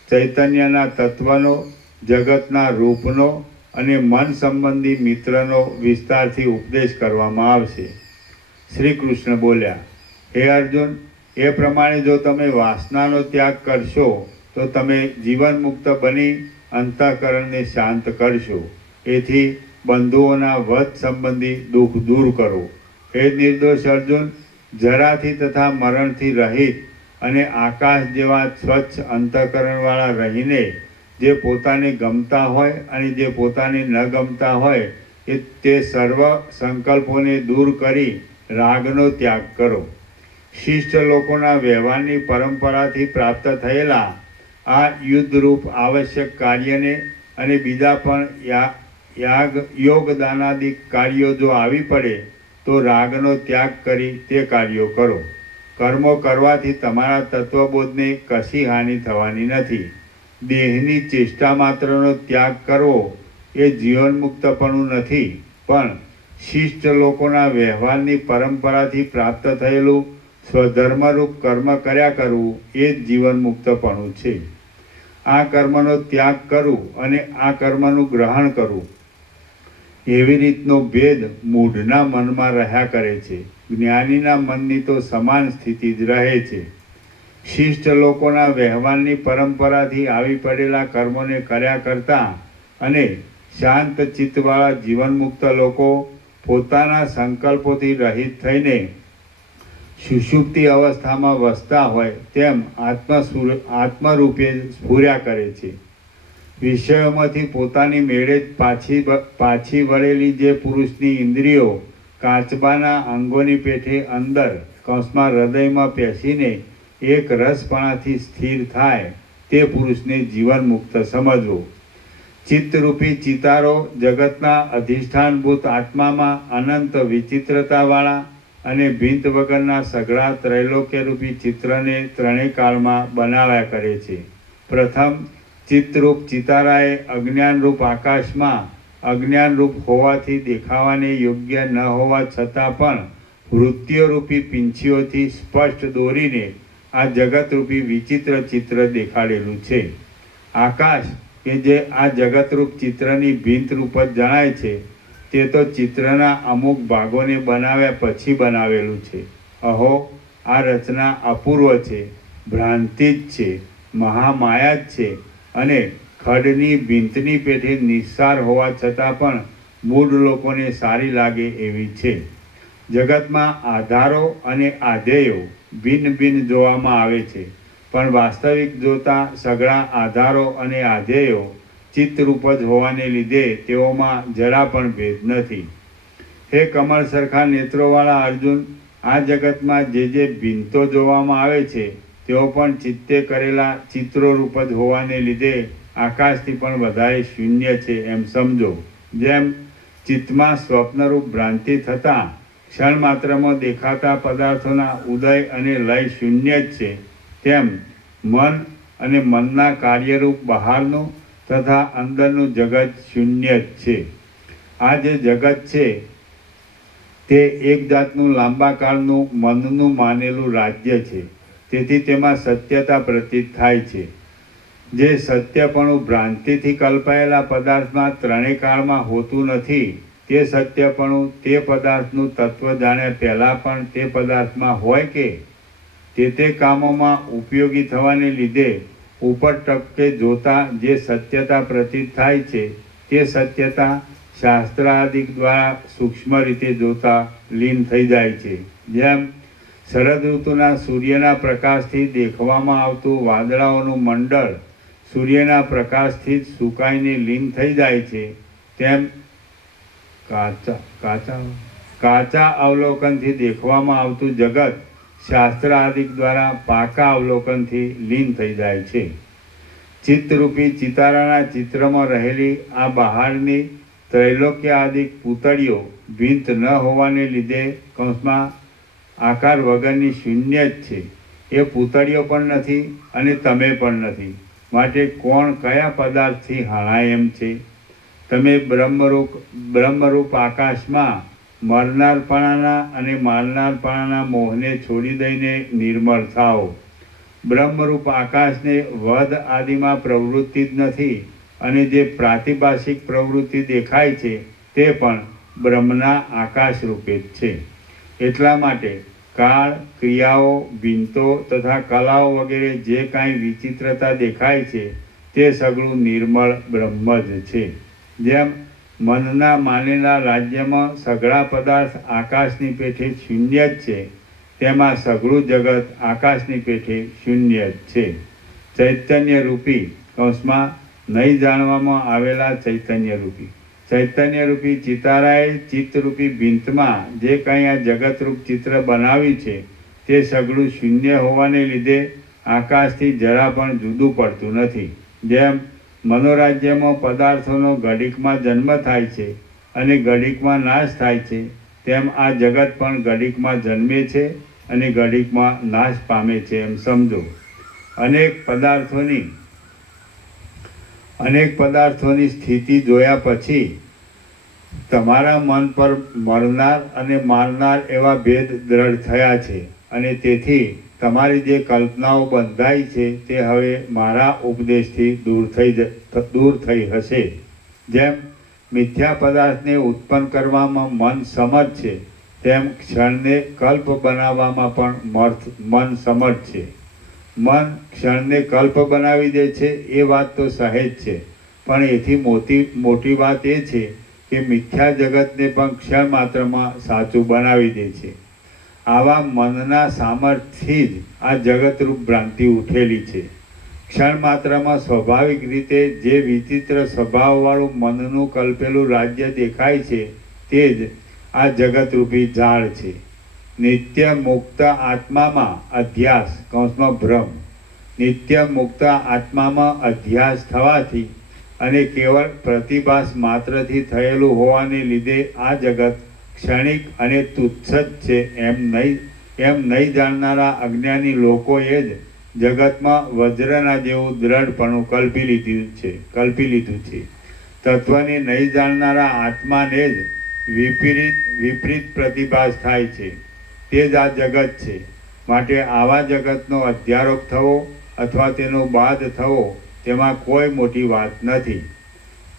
ચૈતન્યના તત્વનો, જગતના રૂપનો અને મન સંબંધી મિત્રનો વિસ્તારથી ઉપદેશ કરવામાં આવશે. શ્રી કૃષ્ણ બોલ્યા, હે અર્જુન, એ પ્રમાણે જો તમે વાસનાનો ત્યાગ કરશો તો તમે જીવન મુક્ત બની અંતઃકરણને શાંત કરશો. એથી બંધુઓના વધ સંબંધી દુઃખ દૂર કરો. હે નિર્દોષ અર્જુન, જરાથી તથા મરણથી રહિત અને આકાશ જેવા સ્વચ્છ અંતઃકરણવાળા રહીને જે પોતાને ગમતા હોય અને જે પોતાને ન ગમતા હોય તે સર્વ સંકલ્પોને દૂર કરી રાગનો ત્યાગ કરો. શિષ્ટ લોકોના વ્યવહારની પરંપરાથી પ્રાપ્ત થયેલા આ યુદ્ધરૂપ આવશ્યક કાર્યને અને બીજા પણ યોગદાનાદિક કાર્યો જો આવી પડે તો રાગનો ત્યાગ કરી તે કાર્યો કરો. કર્મો કરવાથી તમારા તત્વબોધને કશી હાનિ થવાની નથી. દેહની ચેષ્ટા માત્રનો ત્યાગ કરવો એ જીવનમુક્તપણું નથી, પણ શિષ્ટ લોકોના વ્યવહારની પરંપરાથી પ્રાપ્ત થયેલું સ્વધર્મરૂપ કર્મ કર્યા કરવું એ જ જીવનમુક્તપણું છે. આ કર્મનો ત્યાગ કરવું અને આ કર્મનું ગ્રહણ કરવું એવી રીતનો ભેદ મૂઢના મનમાં રહ્યા કરે છે. જ્ઞાનીના મનની તો સમાન સ્થિતિ જ રહે છે. શિષ્ટ લોકોના વ્યવહારની પરંપરાથી આવી પડેલા કર્મોને કર્યા કરતા અને શાંત ચિત્તવાળા જીવનમુક્ત લોકો પોતાના સંકલ્પોથી રહિત થઈને સુષુપ્તિ અવસ્થામાં વસતા હોય તેમ આત્મરૂપે સ્ફુર્યા કરે છે. વિષયોમાંથી પોતાની મેળે જ પાછી વળેલી જે પુરુષની ઇન્દ્રિયો કાચબાના અંગોની પેઠે અંદર કૌંસમાં હૃદયમાં પેસીને એક રસપણાથી સ્થિર થાય તે પુરુષને જીવન મુક્ત સમજવો. ચિત્તરૂપી ચિતારો જગતના અધિષ્ઠાનભૂત આત્મામાં અનંત વિચિત્રતાવાળા અને ભીંત વગરના સઘળા ત્રૈલોક્યરૂપી ચિત્રને ત્રણેય કાળમાં બનાવ્યા કરે છે. પ્રથમ ચિત્તરૂપ ચિતારાએ અજ્ઞાનરૂપ આકાશમાં અજ્ઞાનરૂપ હોવાથી દેખાવાને યોગ્ય ન હોવા છતાં પણ વૃત્તિઓરૂપી પીંછીઓથી સ્પષ્ટ દોરીને આ જગતરૂપી વિચિત્ર ચિત્ર દેખાડેલું છે. આકાશ કે જે આ જગતરૂપ ચિત્રની ભીંત રૂપ જ જણાય છે તે તો ચિત્રના અમુક ભાગોને બનાવ્યા પછી બનાવેલું છે. અહો, આ રચના અપૂર્વ છે, ભ્રાંતિ જ છે, મહામાયા જ છે અને ખડની ભીંતની પેઠે નિસ્સાર હોવા છતાં પણ મૂળ લોકોને સારી લાગે એવી છે. જગતમાં આધારો અને આધેયો ભિન્ન ભિન્ન જોવામાં આવે છે, પણ વાસ્તવિક જોતા સઘળા આધારો અને આધેયો ચિત્તરૂપ જ હોવાને લીધે તેઓમાં જરા પણ ભેદ નથી. હે કમળ સરખા નેત્રોવાળા અર્જુન, આ જગતમાં જે ભિન્નતો જોવામાં આવે છે તેઓ પણ ચિત્તે કરેલા ચિત્રોરૂપ જ હોવાને લીધે આકાશથી પણ વધારે શૂન્ય છે એમ સમજો. જેમ ચિત્તમાં સ્વપ્નરૂપ ભ્રાંતિ થતાં ક્ષણ માત્રમાં દેખાતા પદાર્થોના ઉદય અને લય શૂન્ય જ છે, તેમ મન અને મનના કાર્યરૂપ બહારનું તથા અંદરનું જગત શૂન્ય જ છે. આ જે જગત છે તે એક જાતનું લાંબા કાળનું મનનું માનેલું રાજ્ય છે. તેથી તેમાં સત્યતા પ્રતીત થાય છે. જે સત્યપણું ભ્રાંતિથી કલ્પાયેલા પદાર્થમાં ત્રણેય કાળમાં હોતું નથી, તે સત્યપણું તે પદાર્થનું તત્વ જાણ્યા પહેલાં પણ તે પદાર્થમાં હોય કે તે કામોમાં ઉપયોગી થવાને લીધે ઉપર ટપકે જોતા જે સત્યતા પ્રતીત થાય છે તે સત્યતા શાસ્ત્રાદિક દ્વારા સૂક્ષ્મ રીતે જોતા લીન થઈ જાય છે. જેમ શરદ ઋતુના સૂર્યના પ્રકાશથી દેખવામાં આવતું વાદળાઓનું મંડળ સૂર્યના પ્રકાશથી જ સુકાઈને લીન થઈ જાય છે, તેમ કાચા અવલોકનથી દેખવામાં આવતું જગત શાસ્ત્ર આદિક દ્વારા પાકા અવલોકનથી લીન થઈ જાય છે. ચિત્તરૂપી ચિતારાના ચિત્રમાં રહેલી આ બહારની ત્રૈલોક્ય આદિક પૂતળીઓ ભીંત ન હોવાને લીધે કૌંસમાં આકાર વગરની શૂન્ય જ છે. એ પૂતળીઓ પણ નથી અને તમે પણ નથી. માટે કોણ કયા પદાર્થથી હણાય એમ છે? તમે બ્રહ્મરૂપ આકાશમાં મરનારપણાના અને મારનારપણાના મોહને છોડી દઈને નિર્મળ થાઓ. બ્રહ્મરૂપ આકાશને વધ આદિમાં પ્રવૃત્તિ જ નથી અને જે પ્રાતિભાષિક પ્રવૃત્તિ દેખાય છે તે પણ બ્રહ્મના આકાશ રૂપે જ છે. એટલા માટે કાળ, ક્રિયાઓ, ભીંતો તથા કલાઓ વગેરે જે કાંઈ વિચિત્રતા દેખાય છે તે સગળું નિર્મળ બ્રહ્મ જ છે. જેમ મનના માનેલા રાજ્યમાં સઘળા પદાર્થ આકાશની પેઠે શૂન્ય જ છે, તેમાં સઘળું જગત આકાશની પેઠે શૂન્ય જ છે. ચૈતન્ય રૂપી કૌંસમાં નહીં જાણવામાં આવેલા ચૈતન્ય રૂપી ચિતારાએ ચિત્તરૂપી ભીંતમાં જે કંઈ આ જગતરૂપ ચિત્ર બનાવ્યું છે તે સઘળું શૂન્ય હોવાને લીધે આકાશથી જરા પણ જુદું પડતું નથી. જેમ મનોરાજ્યમાં પદાર્થોનો ઘડીકમાં જન્મ થાય છે અને ઘડીકમાં નાશ થાય છે, તેમ આ જગત પણ ઘડીકમાં જન્મે છે અને ઘડીકમાં નાશ પામે છે એમ સમજો. અનેક પદાર્થોની સ્થિતિ જોયા પછી તમારા મન પર મરનાર અને મારનાર એવા ભેદ દ્રઢ થયા છે અને તેથી તમારી જે કલ્પનાઓ બંધાઈ છે તે હવે મારા ઉપદેશથી દૂર થઈ હશે. જેમ મિથ્યા પદાર્થને ઉત્પન્ન કરવામાં મન સમર્થ છે, તેમ ક્ષણને કલ્પ બનાવવામાં પણ મન સમર્થ છે. મન ક્ષણને કલ્પ બનાવી દે છે એ વાત તો સહેજ છે, પણ એથી મોટી વાત એ છે કે મિથ્યા જગતને પણ ક્ષણ માત્રમાં સાચું બનાવી દે છે. આવા મનના સામર્થ્યથી જ આ જગતરૂપ ભ્રાંતિ ઉઠેલી છે. ક્ષણ માત્રમાં સ્વાભાવિક રીતે જે વિચિત્ર સ્વભાવવાળું મનનું કલ્પેલું રાજ્ય દેખાય છે તે જ આ જગતરૂપી ઝાડ છે. નિત્ય મુક્ત આત્મામાં અધ્યાસ કૌંસમાં ભ્રમ. નિત્ય મુક્ત આત્મામાં અધ્યાસ થવાથી અને કેવળ પ્રતિભાસ માત્રથી થયેલું હોવાને લીધે આ જગત ક્ષણિક અને તુચ્છ જ છે એમ નહીં જાણનારા અજ્ઞાની લોકોએ જ જગતમાં વજ્રના જેવું દ્રઢપણું કલ્પી લીધું છે. તત્વને નહીં જાણનારા આત્માને જ વિપરીત પ્રતિભાસ થાય છે. તે જ આ જગત છે. માટે આવા જગતનો અધ્યારોપ થવો અથવા તેનો બાદ થવો તેમાં કોઈ મોટી વાત નથી.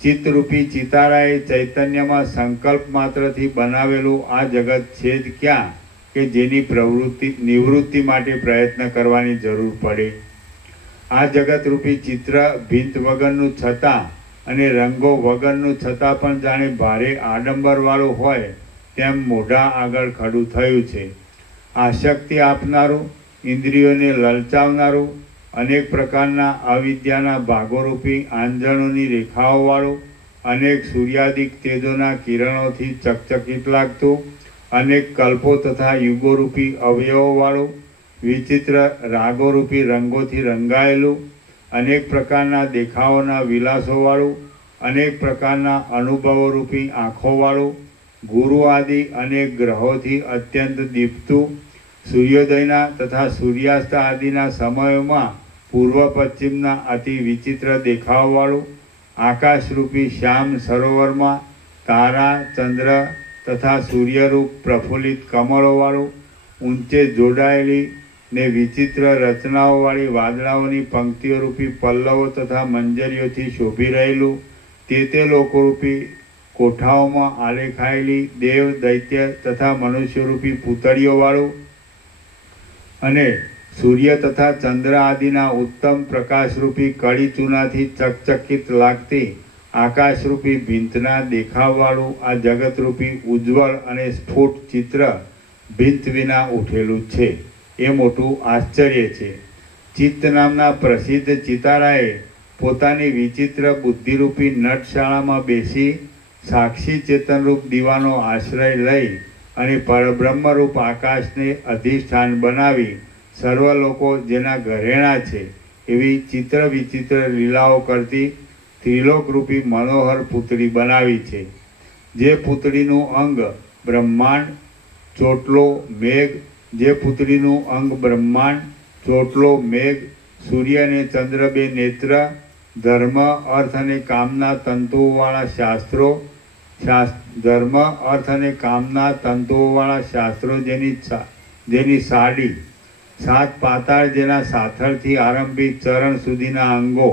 ચિત્તરૂપી ચિતારાએ ચૈતન્યમાં સંકલ્પ માત્રથી બનાવેલું આ જગત છે જ ક્યાં કે જેની નિવૃત્તિ માટે પ્રયત્ન કરવાની જરૂર પડે. આ જગતરૂપી ચિત્ર ભીંત વગરનું છતાં અને રંગો વગરનું છતાં પણ જાણે ભારે આડંબરવાળું હોય તેમ મોઢા આગળ ખડું થયું છે. આસક્તિ આપનારું, ઇન્દ્રિયોને લલચાવનારું, અનેક પ્રકારના અવિદ્યાના ભાગોરૂપી આંજણોની રેખાઓવાળું, અનેક સૂર્યાદિક તેજોના કિરણોથી ચકચકિત લાગતું, અનેક કલ્પો તથા યુગોરૂપી અવયવોવાળું, વિચિત્ર રાગોરૂપી રંગોથી રંગાયેલું, અનેક પ્રકારના દેખાવોના વિલાસોવાળું, અનેક પ્રકારના અનુભવોરૂપી આંખોવાળું, ગુરુ આદિ અનેક ગ્રહોથી અત્યંત દીપતું, સૂર્યોદયના તથા સૂર્યાસ્ત આદિના સમયોમાં પૂર્વ પશ્ચિમના અતિ વિચિત્ર દેખાવવાળું, આકાશરૂપી શ્યામ સરોવરમાં તારા, ચંદ્ર તથા સૂર્યરૂપ પ્રફુલ્લિત કમળોવાળું, ઊંચે જોડાયેલી ને વિચિત્ર રચનાઓવાળી વાદળાઓની પંક્તિઓરૂપી પલ્લવો તથા મંજરીઓથી શોભી રહેલું, તે લોકોરૂપી કોઠાઓમાં આલેખાયેલી દેવ, દૈત્ય તથા મનુષ્યરૂપી પૂતળીઓવાળું અને સૂર્ય તથા ચંદ્ર આદિના ઉત્તમ પ્રકાશરૂપી કળી ચૂનાથી ચકચકિત લાગતી આકાશરૂપી ભીંતના દેખાવવાળું આ જગતરૂપી ઉજ્જવળ અને સ્ફુટ ચિત્ર ભીંત વિના ઉઠેલું છે. એ મોટું આશ્ચર્ય છે. ચિત્ત નામના પ્રસિદ્ધ ચિતારાએ પોતાની વિચિત્ર બુદ્ધિરૂપી નટશાળામાં બેસી સાક્ષી ચેતનરૂપ દીવાનો આશ્રય લઈ અને પરબ્રહ્મરૂપ આકાશને અધિષ્ઠાન બનાવી સર્વ લોકો જેના ઘરેણા છે એવી ચિત્ર વિચિત્ર લીલાઓ કરતી ત્રિલોકરૂપી મનોહર પુતળી બનાવી છે. જે પુતળીનું અંગ બ્રહ્માંડ, ચોટલો, મેઘ, જે પુતળીનું અંગ બ્રહ્માંડ, ચોટલો, મેઘ, સૂર્ય અને ચંદ્ર બે નેત્ર, ધર્મ, અર્થ અને કામના તંતુઓવાળા શાસ્ત્રો, ધર્મ, અર્થ અને કામના તંતુઓવાળા શાસ્ત્રો જેની સાડી, સાત પાતાળ જેના સાથળથી આરંભી ચરણ સુધીના અંગો,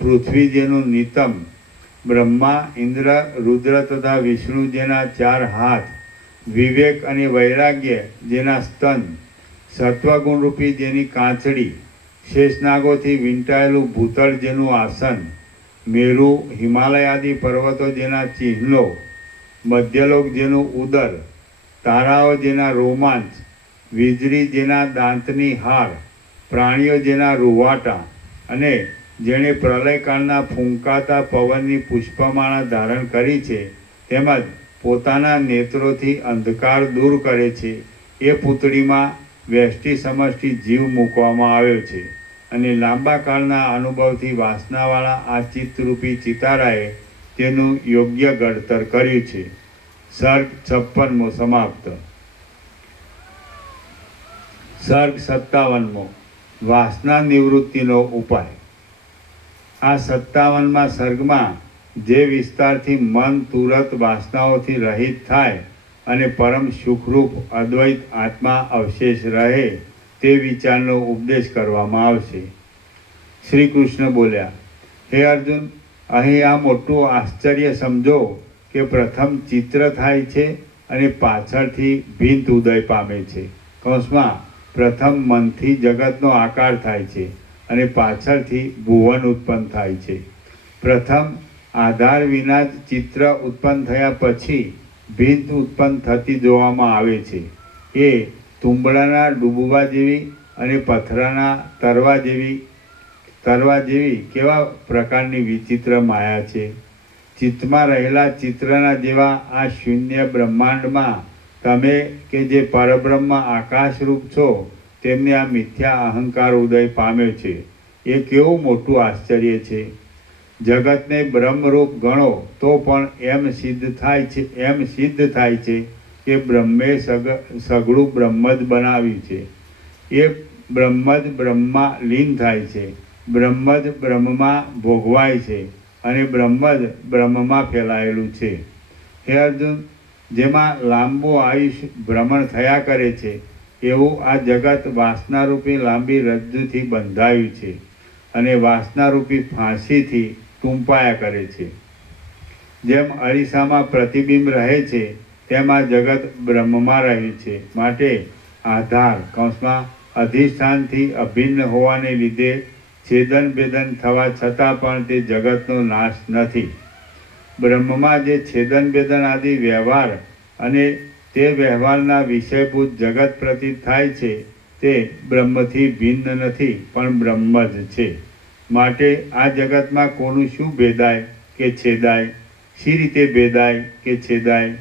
પૃથ્વી જેનું નિતમ, બ્રહ્મા, ઇન્દ્ર, રુદ્ર તથા વિષ્ણુ જેના 4 હાથ, વિવેક અને વૈરાગ્ય જેના સ્તન, સત્વગુણરૂપી જેની કાંચડી, શેષનાગોથી વીંટાયેલું ભૂતળ જેનું આસન, મેરુ, હિમાલય આદિ પર્વતો જેના ચિહ્નો, મધ્યલોક જેનું ઉદર, તારાઓ જેના રોમાંચ, વીજળી જેના દાંતની હાર, પ્રાણીઓ જેના રૂવાટા અને જેણે પ્રલયકાળના ફૂંકાતા પવનની પુષ્પમાળા ધારણ કરી છે તેમજ પોતાના નેત્રોથી અંધકાર દૂર કરે છે, એ પુતળીમાં વ્યષ્ટિ સમષ્ટિ જીવ મૂકવામાં આવ્યો છે. અને લાંબા કાળના અનુભવથી વાસનાવાળા આ ચિત્તરૂપી ચિતારાએ તેનું યોગ્ય ઘડતર કર્યું છે. સર્ગ 56મો સમાપ્ત. સર્ગ 57મો વાસના નિવૃત્તિનો ઉપાય. આ 57મા સર્ગમાં જે વિસ્તારથી મન તુરત વાસનાઓથી રહિત થાય અને પરમ સુખરૂપ અદ્વૈત આત્મા અવશેષ રહે તે વિચારનો ઉપદેશ કરવામાં આવશે. શ્રી કૃષ્ણ બોલ્યા, હે અર્જુન, અહીં આ મોટું આશ્ચર્ય સમજો કે પ્રથમ ચિત્ર થાય છે અને પાછળથી ભીંત ઉદય પામે છે. કૌંસમાં પ્રથમ મનથી જગતનો આકાર થાય છે અને પાછળથી ભુવન ઉત્પન્ન થાય છે. પ્રથમ આધાર વિના જ ચિત્ર ઉત્પન્ન થયા પછી ભીંત ઉત્પન્ન થતી જોવામાં આવે છે. એ તુંબડાના ડૂબવા જેવી અને પથરાના તરવા જેવી કેવા પ્રકારની વિચિત્ર માયા છે. ચિત્તમાં રહેલા ચિત્રના જેવા આ શૂન્ય બ્રહ્માંડમાં તમે કે જે પરબ્રહ્મ આકાશરૂપ છો તેમને આ મિથ્યા અહંકાર ઉદય પામ્યો છે. એ કેવું મોટું આશ્ચર્ય છે. જગતને બ્રહ્મરૂપ ગણો તો પણ એમ સિદ્ધ થાય છે કે બ્રહ્મે સગળું બ્રહ્મ જ બનાવ્યું છે. એ બ્રહ્મ જ બ્રહ્મમાં લીન થાય છે, બ્રહ્મ જ બ્રહ્મમાં ભોગવાય છે અને બ્રહ્મ જ બ્રહ્મમાં ફેલાયેલું છે. હે અર્જુન, જેમાં લાંબુ આયુષ્ય ભ્રમણ થયા કરે છે એવું આ જગત વાસનારૂપી લાંબી રજ્જુથી બંધાયું છે અને વાસનારૂપી ફાંસીથી ટૂંપાયા કરે છે. જેમ અરીસામાં પ્રતિબિંબ રહે છે તેમ આ જગત બ્રહ્મમાં રહ્યું છે. માટે આધાર કૌંસમાં અધિષ્ઠાનથી અભિન્ન હોવાને લીધે છેદન ભેદન થવા છતાં પણ તે જગતનો નાશ નથી. બ્રહ્મમાં જે છેદન ભેદન આદિ વ્યવહાર અને તે વ્યવહારના વિષયભૂત જગત પ્રતીત થાય છે તે બ્રહ્મથી ભિન્ન નથી પણ બ્રહ્મ જ છે. માટે આ જગતમાં કોનું શું ભેદાય કે છેદાય, શી રીતે ભેદાય કે છેદાય,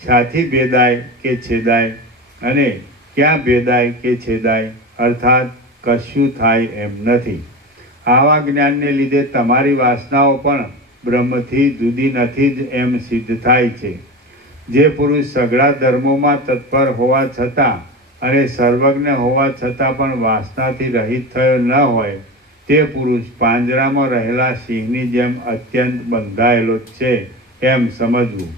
શાથી ભેદાય કે છેદાય અને ક્યાં ભેદાય કે છેદાય અર્થાત કશું થાય એમ નથી. આવા જ્ઞાનને લીધે તમારી વાસનાઓ પણ બ્રહ્મથી જુદી નથી જ એમ સિદ્ધ થાય છે. જે પુરુષ સઘળા ધર્મોમાં તત્પર હોવા છતાં અને સર્વજ્ઞ હોવા છતાં પણ વાસનાથી રહિત થયો ન હોય તે પુરુષ પાંજરામાં રહેલા સિંહની જેમ અત્યંત બંધાયેલો છે એમ સમજવું.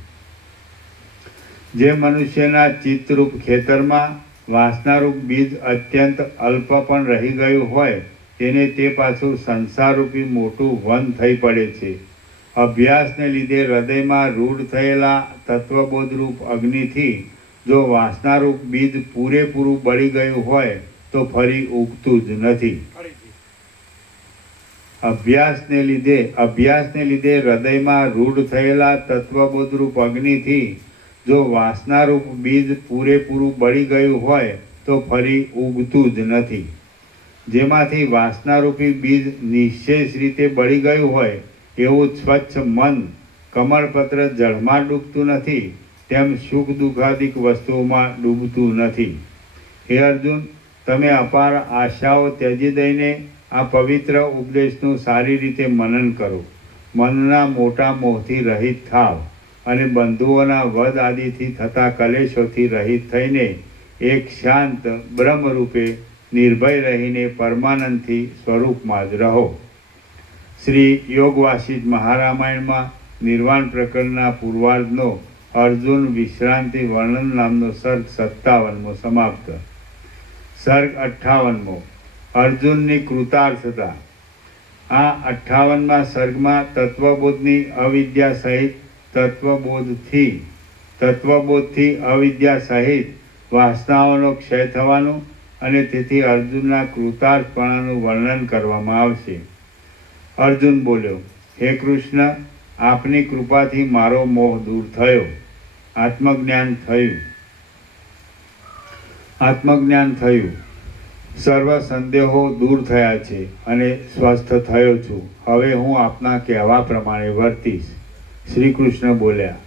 જે મનુષ્યના ચિત્તરૂપ ખેતરમાં વાસનારૂપ બીજ અત્યંત અલ્પ પણ રહી ગયું હોય તેને તે પાછું સંસારરૂપી મોટું વન થઈ પડે છે. અભ્યાસને લીધે હૃદયમાં રૂઢ થયેલા તત્વબોધરૂપ અગ્નિથી જો વાસનારૂપ બીજ પૂરેપૂરું બળી ગયું હોય તો ફરી ઉગતું જ નથી. અભ્યાસને લીધે હૃદયમાં રૂઢ થયેલા તત્વબોધરૂપ અગ્નિથી જો વાસનારૂપ બીજ પૂરેપૂરું બળી ગયું હોય તો ફરી ઉગતું જ નથી. જેમાંથી વાસનારૂપી બીજ નિશ્ચેષ રીતે બળી ગયું હોય એવું સ્વચ્છ મન કમળપત્ર જળમાં ડૂબતું નથી તેમ સુખ દુઃખાદિક વસ્તુઓમાં ડૂબતું નથી. હે અર્જુન, તમે અપાર આશાઓ ત્યજી દઈને આ પવિત્ર ઉપદેશનું સારી રીતે મનન કરો. મનના મોટા મોહથી રહિત થાવ અને બંધુઓના વધ આદિથી થતા કલેશોથી રહિત થઈને એક શાંત બ્રહ્મરૂપે નિર્ભય રહીને પરમાનંદથી સ્વરૂપમાં જ રહો. શ્રી યોગ વાસિષ્ઠ મહારામાયણમાં નિર્વાણ પ્રકરણના પૂર્વાર્ધનો અર્જુન વિશ્રાંતિ વર્ણન નામનો સર્ગ 57મો સમાપ્ત. સર્ગ 58મો અર્જુનની કૃતાર્થતા. આ 58મા સર્ગમાં તત્વબોધની અવિદ્યા સહિત તત્વબોધથી અવિદ્યા સહિત વાસનાઓનો ક્ષય થવાનું અને તેથી અર્જુનના કૃતાર્થપણાનું વર્ણન કરવામાં આવશે. અર્જુન બોલ્યો, હે કૃષ્ણ, આપની કૃપાથી મારો મોહ દૂર થયો, આત્મજ્ઞાન થયું, સર્વ સંદેહો દૂર થયા છે અને સ્વસ્થ થયો છું. હવે હું આપના કહેવા પ્રમાણે વર્તીશ. શ્રી કૃષ્ણ બોલ્યા,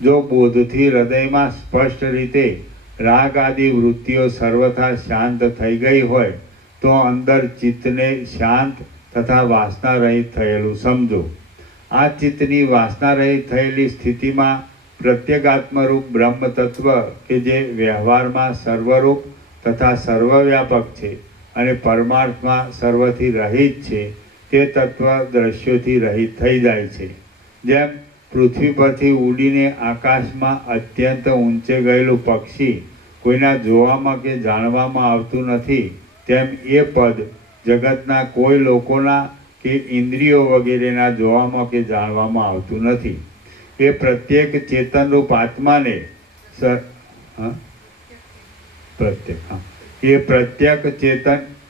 જો બોધથી હૃદયમાં સ્પષ્ટ રીતે રાગ આદિ વૃત્તિઓ સર્વથા શાંત થઈ ગઈ હોય તો અંદર ચિત્તને શાંત તથા વાસના રહિત થયેલું સમજો. આ ચિત્તની વાસના રહિત થયેલી સ્થિતિમાં પ્રત્યેગાત્મરૂપ બ્રહ્મ તત્વ કે જે વ્યવહારમાં સર્વરૂપ તથા સર્વવ્યાપક છે અને પરમાર્થમાં સર્વથી રહિત છે તે તત્વ દ્રશ્યોથી રહિત થઈ જાય છે. જેમ પૃથ્વી પરથી ઉડીને આકાશમાં અત્યંત ઊંચે ગયેલું પક્ષી કોઈના જોવામાં કે જાણવામાં આવતું નથી તેમ એ પદ જગતના કોઈ લોકોના કે ઇન્દ્રિયો વગેરેના જોવામાં કે જાણવામાં આવતું નથી. એ પ્રત્યેક ચેતનરૂપ આત્માને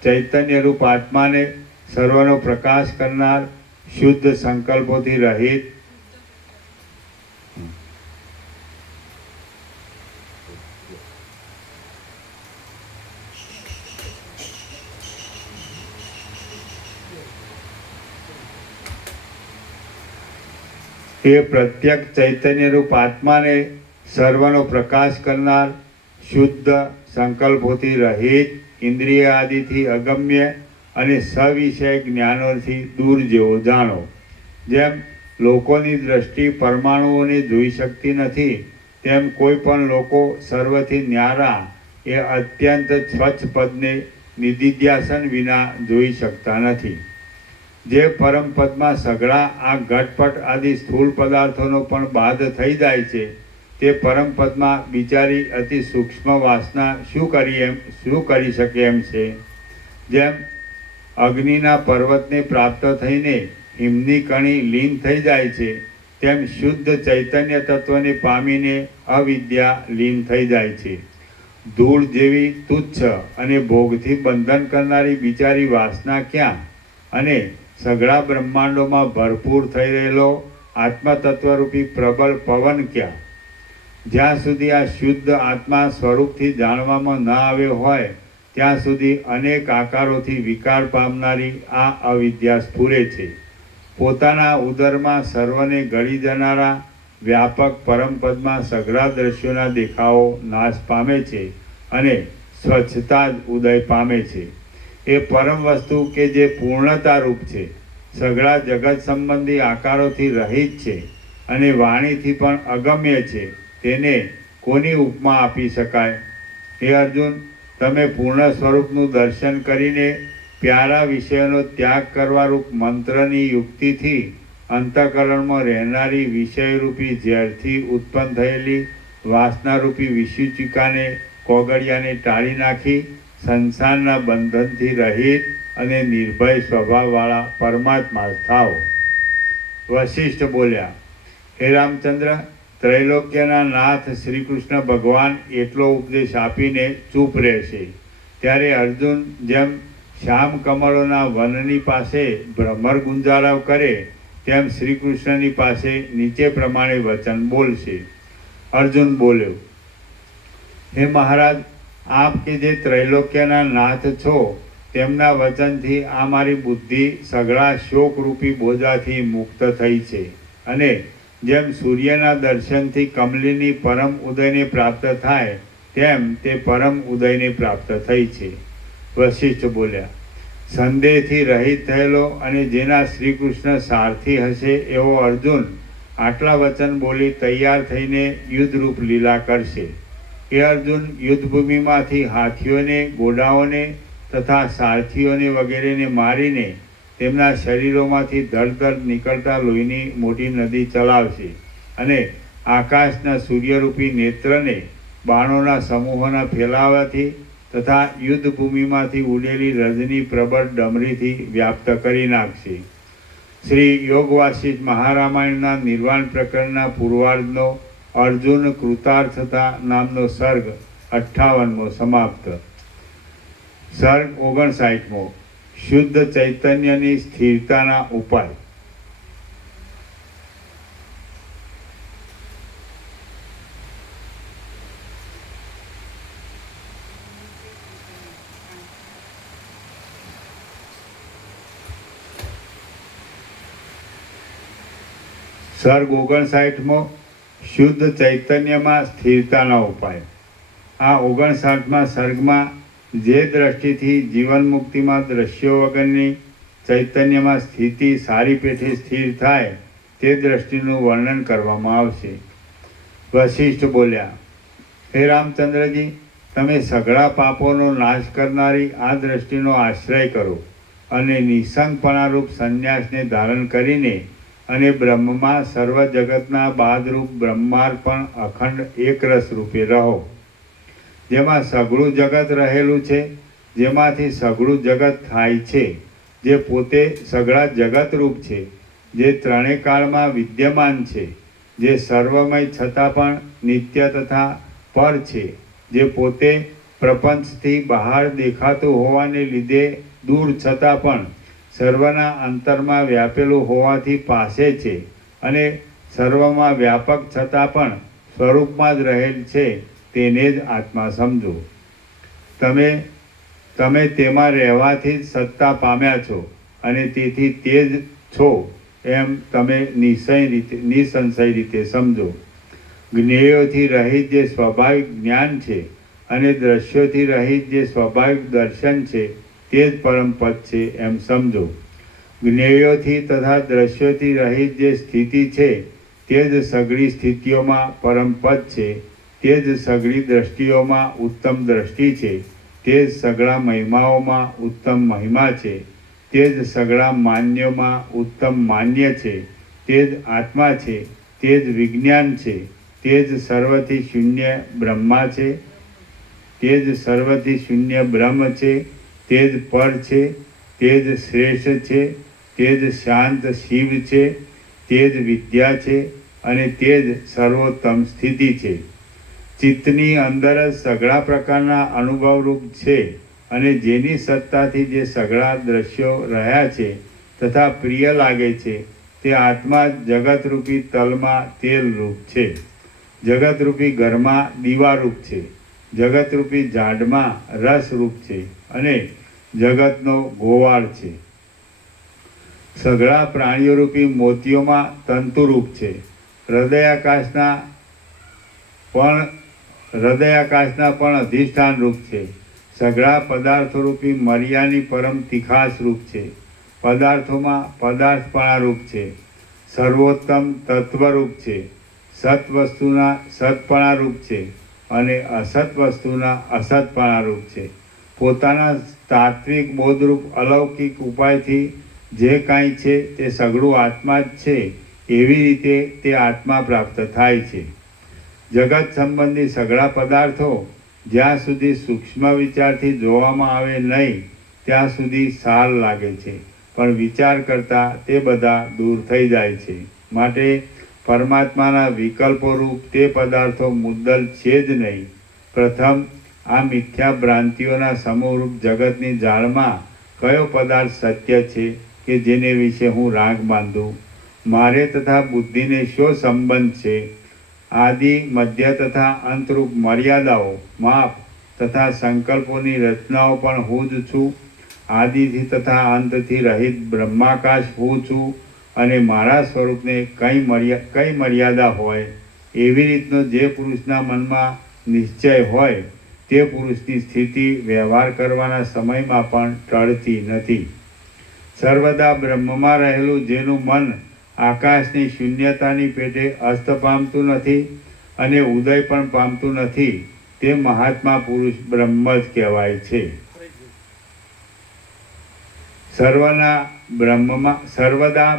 ચૈતન્યરૂપ આત્માને સર્વનો પ્રકાશ કરનાર, શુદ્ધ સંકલ્પોથી રહિત, એ પ્રત્યેક ચૈતન્યરૂપ આત્માને સર્વનો પ્રકાશ કરનાર, શુદ્ધ સંકલ્પોથી રહિત, ઇન્દ્રિય આદિથી અગમ્ય અને સવિષય જ્ઞાનોથી દૂર જેવો જાણો. જેમ લોકોની દ્રષ્ટિ પરમાણુઓને જોઈ શકતી નથી તેમ કોઈ પણ લોકો સર્વથી ન્યારા એ અત્યંત સ્વચ્છ પદને નિદિધ્યાસન વિના જોઈ શકતા નથી. જે પરમ પદમાં સઘળા આ ઘટપટ આદિ સ્થૂળ પદાર્થોનો પણ બાદ થઈ જાય છે તે પરમ પદમાં બિચારી અતિ સૂક્ષ્મ વાસના શું કરી શકે એમ છે. જેમ અગ્નિના પર્વતને પ્રાપ્ત થઈને હિમની કણી લીન થઈ જાય છે તેમ શુદ્ધ ચૈતન્ય તત્વને પામીને અવિદ્યા લીન થઈ જાય છે. ધૂળ જેવી તુચ્છ અને ભોગથી બંધન કરનારી બિચારી વાસના ક્યાં અને સઘળા બ્રહ્માંડોમાં ભરપૂર થઈ રહેલો આત્મતત્વરૂપી પ્રબળ પવન ક્યાં? જ્યાં સુધી આ શુદ્ધ આત્મા સ્વરૂપથી જાણવામાં ન આવ્યો હોય ત્યાં સુધી અનેક આકારોથી વિકાર પામનારી આ અવિદ્યા સ્ફુરે છે. પોતાના ઉદરમાં સર્વને ગળી જનારા વ્યાપક પરમપદમાં સઘળા દ્રશ્યોના દેખાવો નાશ પામે છે અને સ્વચ્છતા જ ઉદય પામે છે. એ પરમ વસ્તુ કે જે પૂર્ણતા રૂપ છે, સઘળા જગત સંબંધી આકારોથી રહિત છે અને વાણીથી પણ અગમ્ય છે, તેને કોની ઉપમા આપી શકાય? હે અર્જુન, તમે પૂર્ણ સ્વરૂપનું દર્શન કરીને પ્યારા વિષયોનો ત્યાગ કરવારૂપ મંત્રની યુક્તિથી અંતઃકરણમાં રહેનારી વિષયરૂપી ઝેરથી ઉત્પન્ન થયેલી વાસનારૂપી વિષુચિકાને કોગળિયાને ટાળી નાખી સંસારના બંધનથી રહિત અને નિર્ભય સ્વભાવવાળા પરમાત્મા થાઓ. વશિષ્ઠ બોલ્યા, હે રામચંદ્ર, ત્રૈલોક્યના નાથ શ્રી કૃષ્ણ ભગવાન એટલો ઉપદેશ આપીને ચૂપ રહેશે. ત્યારે અર્જુન જેમ શ્યામ કમળોના વનની પાસે ભ્રમર ગુંજારાવ કરે તેમ શ્રી કૃષ્ણની પાસે નીચે પ્રમાણે વચન બોલશે. અર્જુન બોલ્યો, હે મહારાજ, આપ કે જે ત્રૈલોક્યના નાથ છો, તેમના વચનથી આ મારી બુદ્ધિ સઘળા શોકરૂપી બોજાથી મુક્ત થઈ છે અને જેમ સૂર્યના દર્શનથી કમલીની પરમ ઉદયને પ્રાપ્ત થાય તેમ તે પરમ ઉદયને પ્રાપ્ત થઈ છે. વશિષ્ઠ બોલ્યા, સંદેહથી રહિત થયેલો અને જેના શ્રી કૃષ્ણ સારથી હશે એવો અર્જુન આટલા વચન બોલી તૈયાર થઈને યુદ્ધરૂપ લીલા કરશે. એ અર્જુન યુદ્ધભૂમિમાંથી હાથીઓને, ઘોડાઓને તથા સારથીઓને વગેરેને મારીને તેમના શરીરોમાંથી ધડ નીકળતા લોહીની મોટી નદી ચલાવશે અને આકાશના સૂર્યરૂપી નેત્રને બાણોના સમૂહોના ફેલાવાથી તથા યુદ્ધભૂમિમાંથી ઉડેલી રજની પ્રબળ ડમરીથી વ્યાપ્ત કરી નાખશે. શ્રી યોગ વાસિષ્ઠ મહારામાયણના નિર્વાણ પ્રકરણના પૂર્વાર્ધનો અર્જુન કૃતાર્થતા નામનો સર્ગ 58મો સમાપ્ત. સર્ગ 59મો શુદ્ધ ચૈતન્યની સ્થિરતાના ઉપાય. સર્ગ 59મો શુદ્ધ ચૈતન્યમાં સ્થિરતાના ઉપાય. આ 59મા સર્ગમાં જે દ્રષ્ટિથી જીવન મુક્તિમાં દ્રશ્યો વગરની ચૈતન્યમાં સ્થિતિ સારી પેઠે સ્થિર થાય તે દ્રષ્ટિનું વર્ણન કરવામાં આવશે. વશિષ્ઠ બોલ્યા, હે રામચંદ્રજી, તમે સઘળા પાપોનો નાશ કરનારી આ દ્રષ્ટિનો આશ્રય કરો અને નિસંગપણારૂપ સંન્યાસને ધારણ કરીને અને બ્રહ્મમાં સર્વ જગતના બાદરૂપ બ્રહ્માર્પણ અખંડ એકરસ રૂપે રહો. જેમાં સઘળું જગત રહેલું છે, જેમાંથી સઘળું જગત થાય છે, જે પોતે સઘળા જગતરૂપ છે, જે ત્રણેય કાળમાં વિદ્યમાન છે, જે સર્વમય છતાં પણ નિત્ય તથા પર છે, જે પોતે પ્રપંચથી બહાર દેખાતું હોવાને લીધે દૂર છતાં પણ સર્વના અંતરમાં વ્યાપેલું હોવાથી પાસે છે અને સર્વમાં વ્યાપક છતાં પણ સ્વરૂપમાં જ રહેલ છે, તેને જ આત્મા સમજો. તમે તેમાં રહેવાથી જ સત્તા પામ્યા છો અને તેથી તે જ છો એમ તમે નિસંશય રીતે સમજો. જ્ઞેયોથી રહિત જે સ્વાભાવિક જ્ઞાન છે અને દ્રશ્યોથી રહિત જે સ્વાભાવિક દર્શન છે તે જ પરમ પદ છે એમ સમજો. જ્ઞેયોથી તથા દ્રશ્યોથી રહિત જે સ્થિતિ છે તે જ સઘળી સ્થિતિઓમાં પરમ પદ છે, તે જ સઘળી દ્રષ્ટિઓમાં ઉત્તમ દ્રષ્ટિ છે, તે જ સઘળા મહિમાઓમાં ઉત્તમ મહિમા છે, તે જ સઘળા માન્યોમાં ઉત્તમ માન્ય છે, તે જ આત્મા છે, તે જ વિજ્ઞાન છે, તે જ સર્વથી શૂન્ય બ્રહ્મા છે, તે જ સર્વથી શૂન્ય બ્રહ્મ છે, તે જ પર છે, તે જ શ્રેષ્ઠ છે, તે જ શાંત શિવ છે, તે જ વિદ્યા છે અને તે જ સર્વોત્તમ સ્થિતિ છે. ચિત્તની અંદર જ સઘળા પ્રકારના અનુભવરૂપ છે અને જેની સત્તાથી જે સઘળા દ્રશ્યો રહ્યા છે તથા પ્રિય લાગે છે તે આત્મા જગતરૂપી તલમાં તેલરૂપ છે, જગતરૂપી ઘરમાં દીવારૂપ છે, જગતરૂપી ઝાડમાં રસરૂપ છે અને જગતનો ગોવાળ છે. સઘળા પ્રાણીઓરૂપી મોતીઓમાં તંતુરૂપ છે, હૃદયાકાશના પણ અધિષ્ઠાન રૂપ છે સઘળા પદાર્થોરૂપી મર્યાની પરમ તીખાસ રૂપ છે. પદાર્થોમાં પદાર્થપણા રૂપ છે. સર્વોત્તમ તત્વરૂપ છે. સત વસ્તુના સતપણા રૂપ છે અને અસત વસ્તુના અસતપણા રૂપ છે. પોતાના તાત્વિક બોધરૂપ અલૌકિક ઉપાયથી જે કાંઈ છે તે સઘળું આત્મા જ છે એવી રીતે તે આત્મા પ્રાપ્ત થાય છે. જગત સંબંધી સઘળા પદાર્થો જ્યાં સુધી સૂક્ષ્મ વિચારથી જોવામાં આવે નહીં ત્યાં સુધી સાર લાગે છે, પણ વિચાર કરતાં તે બધા દૂર થઈ જાય છે. માટે પરમાત્માના વિકલ્પો રૂપ તે પદાર્થો મુદ્દલ છે જ નહીં. પ્રથમ આ મિથ્યા ભ્રાંતિઓના સમૂહરૂપ જગતની જાળમાં કયો પદાર્થ સત્ય છે કે જેને વિશે હું રાગ બાંધું? મારે તથા બુદ્ધિને શો સંબંધ છે? આદિ મધ્ય તથા અંતરૂપ મર્યાદાઓ માપ તથા સંકલ્પોની રચનાઓ પણ હું જ છું. આદિથી તથા અંતથી રહિત બ્રહ્માકાશ હું છું અને મારા સ્વરૂપને કઈ મર્યાદા હોય? એવી રીતનો જે પુરુષના મનમાં નિશ્ચય હોય તે પુરુષની સ્થિતિ વ્યવહાર કરવાના સમયમાં પણ ટળતી નથી. સર્વદા બ્રહ્મમાં રહેલું જેનું મન આકાશની શૂન્યતાની પેટે અસ્ત પામતું નથી અને ઉદય પણ પામતું નથી તે મહાત્મા પુરુષ બ્રહ્મ જ કહેવાય છે. સર્વદા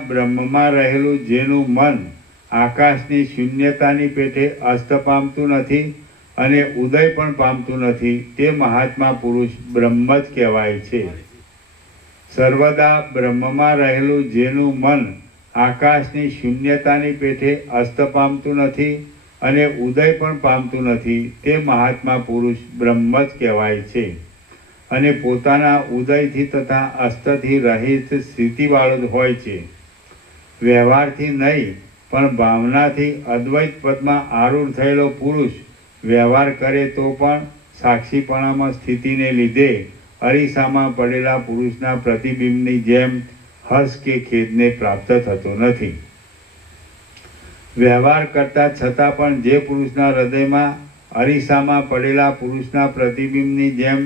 બ્રહ્મમાં રહેલું જેનું મન આકાશની શૂન્યતાની પેટે અસ્ત પામતું નથી અને ઉદય પણ પામતું નથી તે મહાત્મા પુરુષ બ્રહ્મ જ કહેવાય છે. સર્વદા બ્રહ્મમાં રહેલું જેનું મન આકાશની શૂન્યતાની પેઠે અસ્ત પામતું નથી અને ઉદય પણ પામતું નથી તે મહાત્મા પુરુષ બ્રહ્મ જ કહેવાય છે. અને પોતાના ઉદયથી તથા અસ્તથી રહિત સ્થિતિવાળો જ હોય છે. વ્યવહારથી નહીં પણ ભાવનાથી અદ્વૈત પદમાં આરૂઢ થયેલો પુરુષ વ્યવહાર કરે તો પણ સાક્ષીપણામાં સ્થિતિને લીધે અરીસામાં પડેલા પુરુષના પ્રતિબિંબની જેમ હર્ષ કે ખેદને પ્રાપ્ત થતો નથી. વ્યવહાર કરતા છતાં પણ જે પુરુષના હૃદયમાં અરીસામાં પડેલા પુરુષના પ્રતિબિંબની જેમ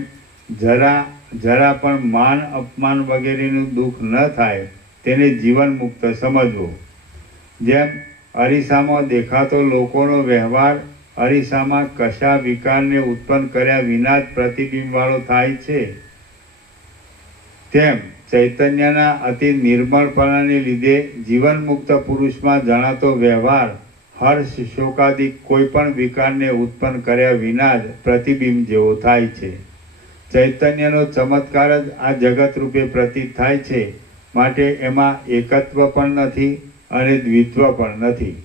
જરા પણ માન અપમાન વગેરેનું દુઃખ ન થાય તેને જીવન મુક્ત સમજવો. જેમ અરીસામાં દેખાતો લોકોનો વ્યવહાર અરીસામાં કશા વિકારને ઉત્પન્ન કર્યા વિના જ પ્રતિબિંબવાળો થાય છે, તેમ ચૈતન્યના અતિ નિર્મળપણાને લીધે જીવન મુક્ત પુરુષમાં જણાતો વ્યવહાર હર્ષ શોકાદિક કોઈ પણ વિકારને ઉત્પન્ન કર્યા વિના જ પ્રતિબિંબ જેવો થાય છે. ચૈતન્યનો ચમત્કાર જ આ જગત રૂપે પ્રતીત થાય છે. માટે એમાં એકત્વ પણ નથી અને દ્વિત્વ પણ નથી.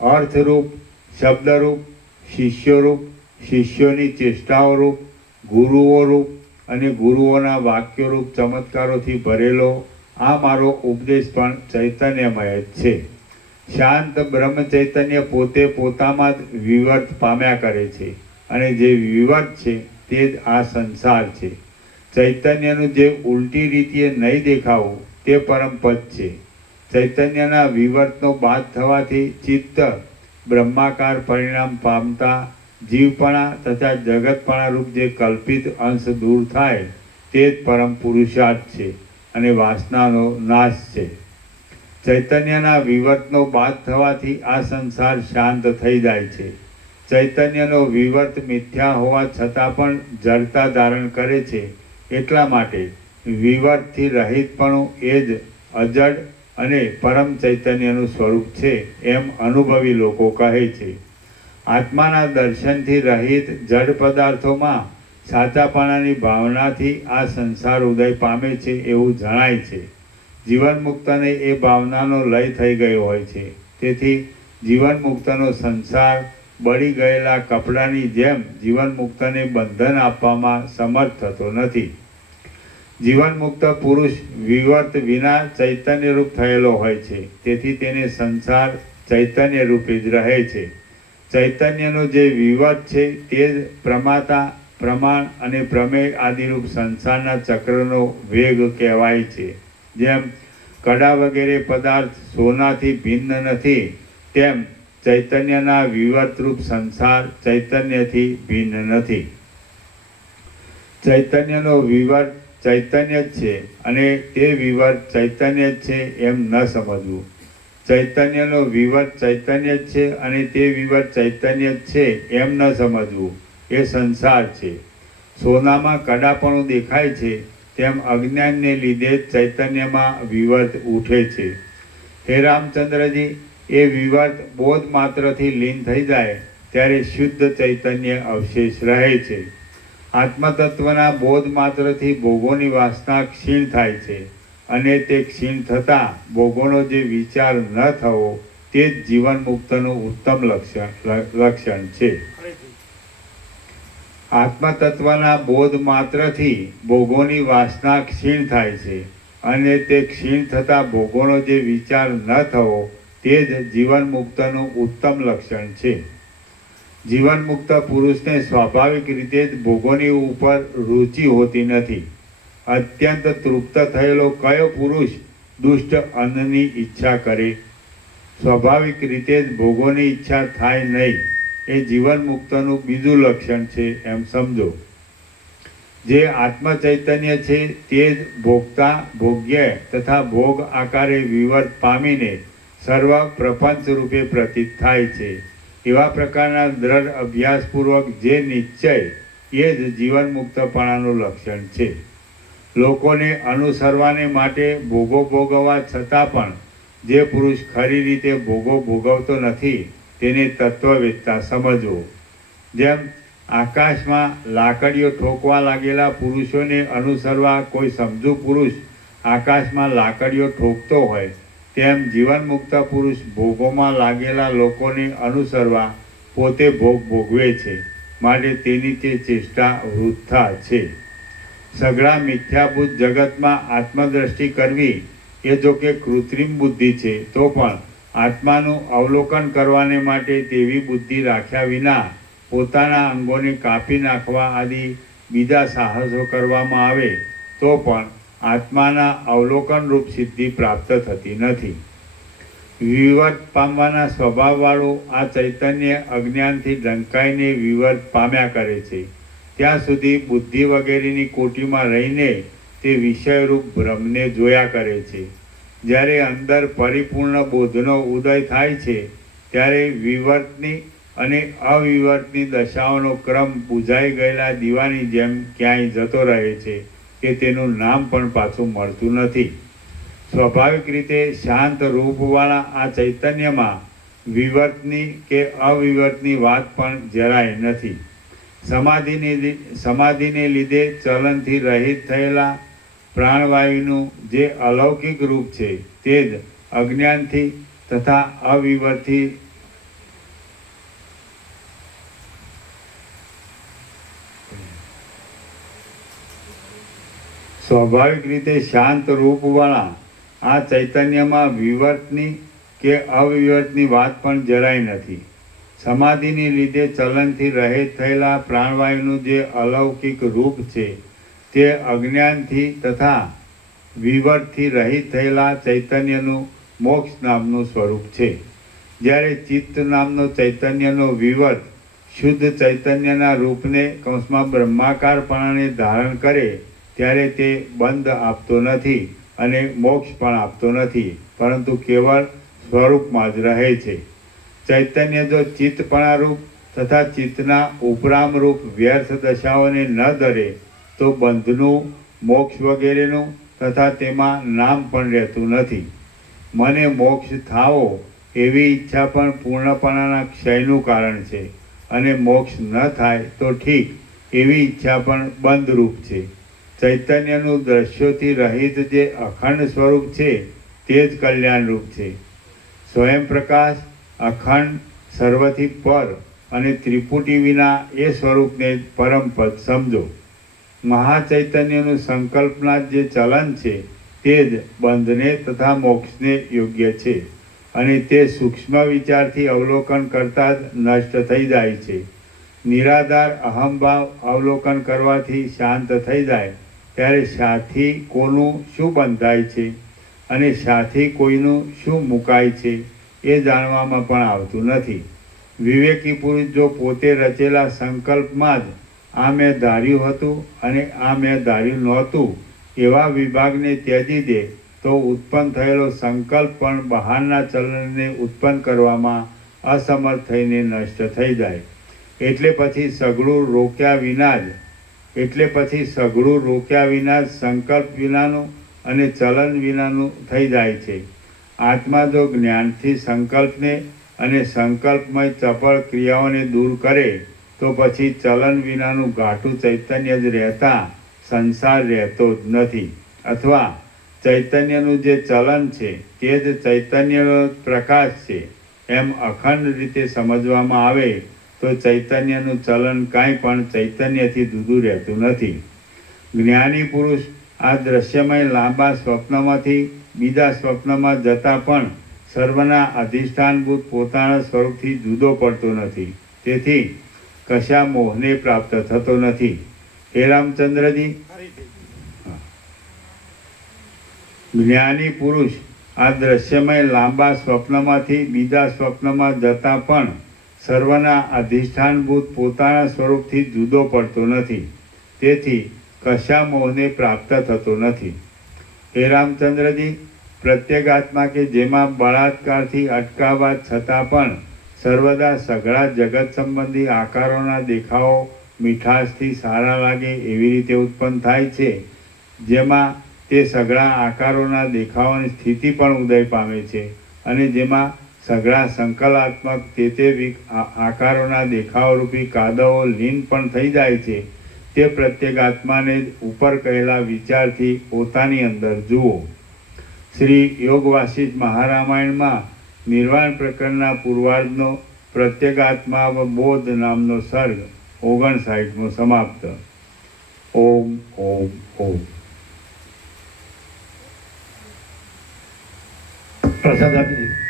અર્થરૂપ, શબ્દરૂપ, શિષ્યોરૂપ, શિષ્યોની ચેષ્ટાઓ રૂપ, ગુરુઓ રૂપ અને ગુરુઓના વાક્યોરૂપ ચમત્કારોથી ભરેલો આ મારો ઉપદેશ પણ ચૈતન્યમય જ છે. શાંત બ્રહ્મ ચૈતન્ય પોતે પોતામાં જ વિવર્ત પામ્યા કરે છે અને જે વિવર્ત છે તે જ આ સંસાર છે. ચૈતન્યનું જે ઉલટી રીતે નહીં દેખાવું તે પરમ પદ છે. ચૈતન્યના વિવર્તનો બાદ થવાથી ચિત્ત બ્રહ્માકાર પરિણામ પામતા જીવપણા તથા જગતપણા રૂપ જે કલ્પિત અંશ દૂર થાય તે જ પરમ પુરુષાર્થ છે અને વાસનાનો નાશ છે. ચૈતન્યના વિવર્તનો બાદ થવાથી આ સંસાર શાંત થઈ જાય છે. ચૈતન્યનો વિવર્ત મિથ્યા હોવા છતાં પણ જડતા ધારણ કરે છે. એટલા માટે વિવર્તથી રહિતપણું એ જ અજડ અને પરમ ચૈતન્યનું સ્વરૂપ છે એમ અનુભવી લોકો કહે છે. આત્માના દર્શનથી રહિત જડ પદાર્થોમાં સાચાપણાની ભાવનાથી આ સંસાર ઉદય પામે છે એવું જણાય છે. જીવન મુક્તને એ ભાવનાનો લય થઈ ગયો હોય છે. તેથી જીવન મુક્તનો સંસાર બળી ગયેલા કપડાની જેમ જીવન મુક્તને બંધન આપવામાં સમર્થ થતો નથી. જીવન મુક્ત પુરુષ વિવર્ત વિના ચૈતન્ય રૂપ થયેલો હોય છે. તેથી તેને સંસાર ચૈતન્ય રૂપે જ રહે છે. ચૈતન્યનો જે વિવર્ત છે તે જ પ્રમાતા, પ્રમાણ અને પ્રમેય આદિરૂપ સંસારના ચક્રનો વેગ કહેવાય છે. જેમ કડા વગેરે પદાર્થ સોનાથી ભિન્ન નથી તેમ ચૈતન્યના વિવર્તરૂપ સંસાર ચૈતન્યથી ભિન્ન નથી. ચૈતન્યનો વિવર ચૈતન્ય જ છે અને તે વિવર ચૈતન્ય જ છે એમ ન સમજવું. ચૈતન્યનો વિવર ચૈતન્ય જ છે અને તે વિવર ચૈતન્ય જ છે એમ ન સમજવું. એ સંસાર છે. સોનામાં કડાપણું દેખાય છે તેમ અજ્ઞાનને લીધે જ ચૈતન્યમાં વિવર્ત ઉઠે છે. હે રામચંદ્રજી, એ વિવર્ત બોધ માત્રથી લીન થઈ જાય ત્યારે શુદ્ધ ચૈતન્ય અવશેષ રહે છે. આત્મતત્વના બોધ માત્રથી ભોગોની વાસના ક્ષીણ થાય છે અને તે ક્ષીણ થતાં ભોગોનો જે વિચાર ન થવો તે જ જીવન મુક્તનું ઉત્તમ લક્ષણ છે. આત્મતત્વના બોધ માત્રથી ભોગોની વાસના ક્ષીણ થાય છે અને તે ક્ષીણ થતાં ભોગોનો જે વિચાર ન થવો તે જ જીવન મુક્તનું ઉત્તમ લક્ષણ છે. જીવન મુક્ત પુરુષને સ્વાભાવિક રીતે જ ભોગોની ઉપર રુચિ હોતી નથી. અત્યંત તૃપ્ત થયેલો કયો પુરુષ દુષ્ટ અન્નની ઈચ્છા કરે? સ્વાભાવિક રીતે જ ભોગોની ઈચ્છા થાય નહીં. એ જીવન મુક્તનું બીજું લક્ષણ છે એમ સમજો. જે આત્મ ચૈતન્ય છે તે જ ભોગતા, ભોગ્ય તથા ભોગ આકારે વિવર્ત પામીને સર્વ પ્રપંચ રૂપે પ્રતીત થાય છે. એવા પ્રકારના દ્રઢ અભ્યાસપૂર્વક જે નિશ્ચય એ જ જીવન મુક્તપણાનું લક્ષણ છે. લોકોને અનુસરવાને માટે ભોગો ભોગવવા છતાં પણ જે પુરુષ ખરી રીતે ભોગો ભોગવતો નથી તેને તત્વવેત્તા સમજવો. જેમ આકાશમાં લાકડીઓ ઠોકવા લાગેલા પુરુષોને અનુસરવા કોઈ સમજુ પુરુષ આકાશમાં લાકડીઓ ઠોકતો હોય તેમ જીવન મુક્ત પુરુષ ભોગોમાં લાગેલા લોકોને અનુસરવા પોતે ભોગ ભોગવે છે. માટે તેની તે ચેષ્ટા વૃથા છે. સઘળા મિથ્યાભૂત જગતમાં આત્મદ્રષ્ટિ કરવી એ જો કે કૃત્રિમ બુદ્ધિ છે તો પણ આત્માનું અવલોકન કરવાને માટે તેવી બુદ્ધિ રાખ્યા વિના પોતાના અંગોને કાપી નાખવા આદિ બીજા સાહસો કરવામાં આવે તો પણ આત્માના અવલોકન રૂપ સિદ્ધિ પ્રાપ્ત થતી નથી. વિવર્ત પામવાના સ્વભાવવાળું આ ચૈતન્ય અજ્ઞાનથી ઢંકાઈને વિવર્ત પામ્યા કરે છે. ત્યાં સુધી બુદ્ધિ વગેરેની કોટીમાં રહીને તે વિષયરૂપ ભ્રમને જોયા કરે છે. જ્યારે અંદર પરિપૂર્ણ બોધનો ઉદય થાય છે ત્યારે વિવર્તની અને અવિવર્તની દશાઓનો ક્રમ બુઝાઈ ગયેલા દીવાની જેમ ક્યાંય જતો રહે છે કે તેનું નામ પણ પાછું મળતું નથી. સ્વાભાવિક રીતે શાંત રૂપવાળા આ ચૈતન્યમાં વિવર્તની કે અવિવર્તની વાત પણ જરાય નથી. સમાધિને લીધે ચલનથી રહિત થયેલા પ્રાણવાયુનું જે અલૌકિક રૂપ છે તે જ અજ્ઞાનથી તથા અવિવર્તથી સ્વાભાવિક રીતે શાંત રૂપવાળા આ ચૈતન્યમાં વિવર્તની કે અવિવર્તની વાત પણ જરાય નથી. સમાધિને લીધે ચલનથી રહિત થયેલા પ્રાણવાયુનું જે અલૌકિક રૂપ છે તે અજ્ઞાનથી તથા વિવર્તથી રહિત થયેલા ચૈતન્યનું મોક્ષ નામનું સ્વરૂપ છે. જ્યારે ચિત્ત નામનો ચૈતન્યનો વિવર્ત શુદ્ધ ચૈતન્યના રૂપને કૌંસમાં બ્રહ્માકારપણાને ધારણ કરે ત્યારે તે બંધ આપતો નથી અને મોક્ષ પણ આપતો નથી, પરંતુ કેવળ સ્વરૂપમાં જ રહે છે. ચૈતન્ય જો ચિત્તપણા રૂપ તથા ચિત્તના ઉપરામ રૂપ વ્યર્થ દશાઓને ન ધરે તો બંધનું, મોક્ષ વગેરેનું તથા તેમાં નામ પણ રહેતું નથી. મને મોક્ષ થાવો એવી ઈચ્છા પણ પૂર્ણપણાના ક્ષયનું કારણ છે અને મોક્ષ ન થાય તો ઠીક એવી ઈચ્છા પણ બંધરૂપ છે. ચૈતન્યનું દ્રશ્યોથી રહિત જે અખંડ સ્વરૂપ છે તે જ કલ્યાણરૂપ છે. સ્વયં પ્રકાશ, અખંડ, સર્વથી પર અને ત્રિપુટી વિના એ સ્વરૂપને જ પરમપદ સમજો. મહાચૈતન્યનું સંકલ્પના જે ચલન છે તે જ બંધને તથા મોક્ષને યોગ્ય છે અને તે સૂક્ષ્મ વિચારથી અવલોકન કરતાં જ નષ્ટ થઈ જાય છે. નિરાધાર અહંભાવ અવલોકન કરવાથી શાંત થઈ જાય ત્યારે શાથી કોનું શું બંધાય છે અને શાથી કોઈનું શું મુકાય છે એ જાણવામાં પણ આવતું નથી. વિવેકી પુરુષ જો પોતે રચેલા સંકલ્પમાં જ આ મેં ધાર્યું હતું અને આ મેં ધાર્યું નહોતું એવા વિભાગને ત્યજી દે તો ઉત્પન્ન થયેલો સંકલ્પ પણ બહારના ચલણને ઉત્પન્ન કરવામાં અસમર્થ થઈને નષ્ટ થઈ જાય. એટલે પછી સઘળું રોક્યા વિના જ સંકલ્પ વિનાનું અને ચલન વિનાનું થઈ જાય છે. આત્મા જો જ્ઞાનથી સંકલ્પને અને સંકલ્પમય ચપળ ક્રિયાઓને દૂર કરે તો પછી ચલન વિનાનું ઘાટું ચૈતન્ય જ રહેતા સંસાર રહેતો જ નથી, અથવા ચૈતન્યનું જે ચલન છે તે જ ચૈતન્યનો પ્રકાશ છે એમ અખંડ રીતે સમજવામાં આવે તો ચૈતન્યનું ચલન કાંઈ પણ ચૈતન્યથી જુદું રહેતું નથી. જ્ઞાની પુરુષ આ દ્રશ્યમય લાંબા સ્વપ્નમાંથી બીજા સ્વપ્નમાં જતાં પણ સર્વના અધિષ્ઠાનભૂત પોતાના સ્વરૂપથી જુદો પડતો નથી. તેથી કશા મોહને પ્રાપ્ત થતો નથી. હે રામચંદ્રજી, જ્ઞાની પુરુષ આ દ્રશ્યમય લાંબા સ્વપ્નમાંથી બીજા સ્વપ્નમાં જતાં પણ સર્વના અધિષ્ઠાનભૂત પોતાના સ્વરૂપથી જુદો પડતો નથી. તેથી કશા મોહને પ્રાપ્ત થતો નથી. હે રામચંદ્રજી, પ્રત્યેગાત્મા કે જેમાં બળાત્કારથી અટકાવવા છતાં પણ સર્વદા સઘળા જગત સંબંધી આકારોના દેખાવો મીઠાશથી સારા લાગે એવી રીતે ઉત્પન્ન થાય છે, જેમાં તે સઘળા આકારોના દેખાવાની સ્થિતિ પણ ઉદય પામે છે અને જેમાં સઘળા સંકલાત્મક તે આકારોના દેખાવરૂપી કાદવો લીન પણ થઈ જાય છે, તે પ્રત્યેક આત્માને ઉપર કહેલા વિચારથી પોતાની અંદર જુઓ. શ્રી યોગ વાસિષ્ઠ મહારામાયણમાં નિર્વાણ પ્રકરણના પૂર્વાર્ધનો પ્રત્યેગાત્માવબોધ નામનો સર્ગ 59મો સમાપ્ત. ઓમ ઓમ ઓમ. પ્રસાદ આપી દીધો.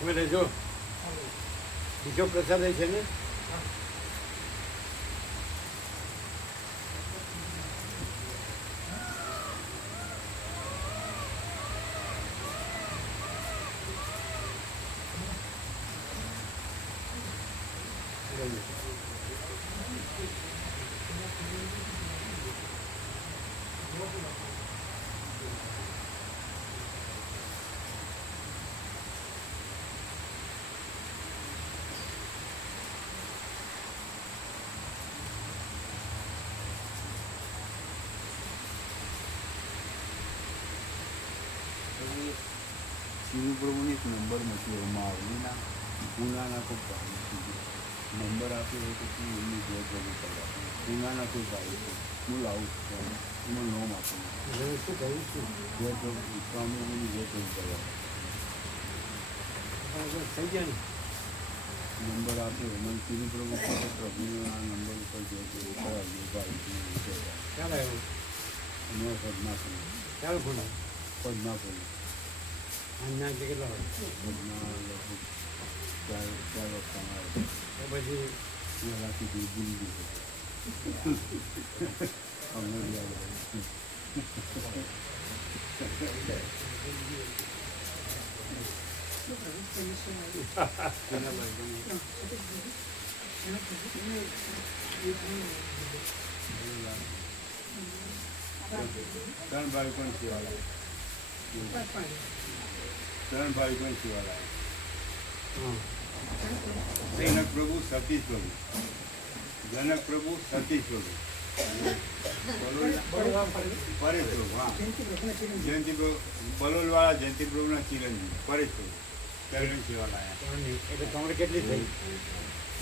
તમે લેજો. બીજો પ્રસાદ છે ને? શિવ પ્રભુને એક નંબર મોકલવામાં આવેલી પૂનાના કોઈ ભાઈ નંબર આપ્યો હોય તો શું એમની જય પ્રભુ કરવા પૂનાના કોઈ ભાઈ છે હું લાવું છું એનું નામ આપું શું કહું છું જય પ્રભુ સ્વામીની જય પ્રભુ કરવા થઈ ગયા ને નંબર આપ્યો મને શિવ પ્રભુ કહે પ્રભુનો આ નંબર ઉપર જય પ્રભુ કરાવ્યો ભાઈ ક્યારે આવ્યું મેં પદ્માસન ક્યારે ફોન પદ્માસન આજના કેટલા વાગે પદ્મા લગભગ ચાર વખતમાં આવે એ પછી રાખી દીધી ભૂલી ગયું અમને યાદ આવે ત્રણ ભાઈ પણ સેવા લાગે ત્રણ ભાઈ પણ સેવા લાગે જનક પ્રભુ સતીશ પ્રભુ જનક પ્રભુ સતીશ પ્રભુ પરેશ પ્રભુ હા જયંતિ પ્રભુ બલોલવાળા જયંતિ પ્રભુના ચિરંજીવ પરેશ પ્રભુ ત્રણ સેવા લાયા એટલે તમારે કેટલી થઈ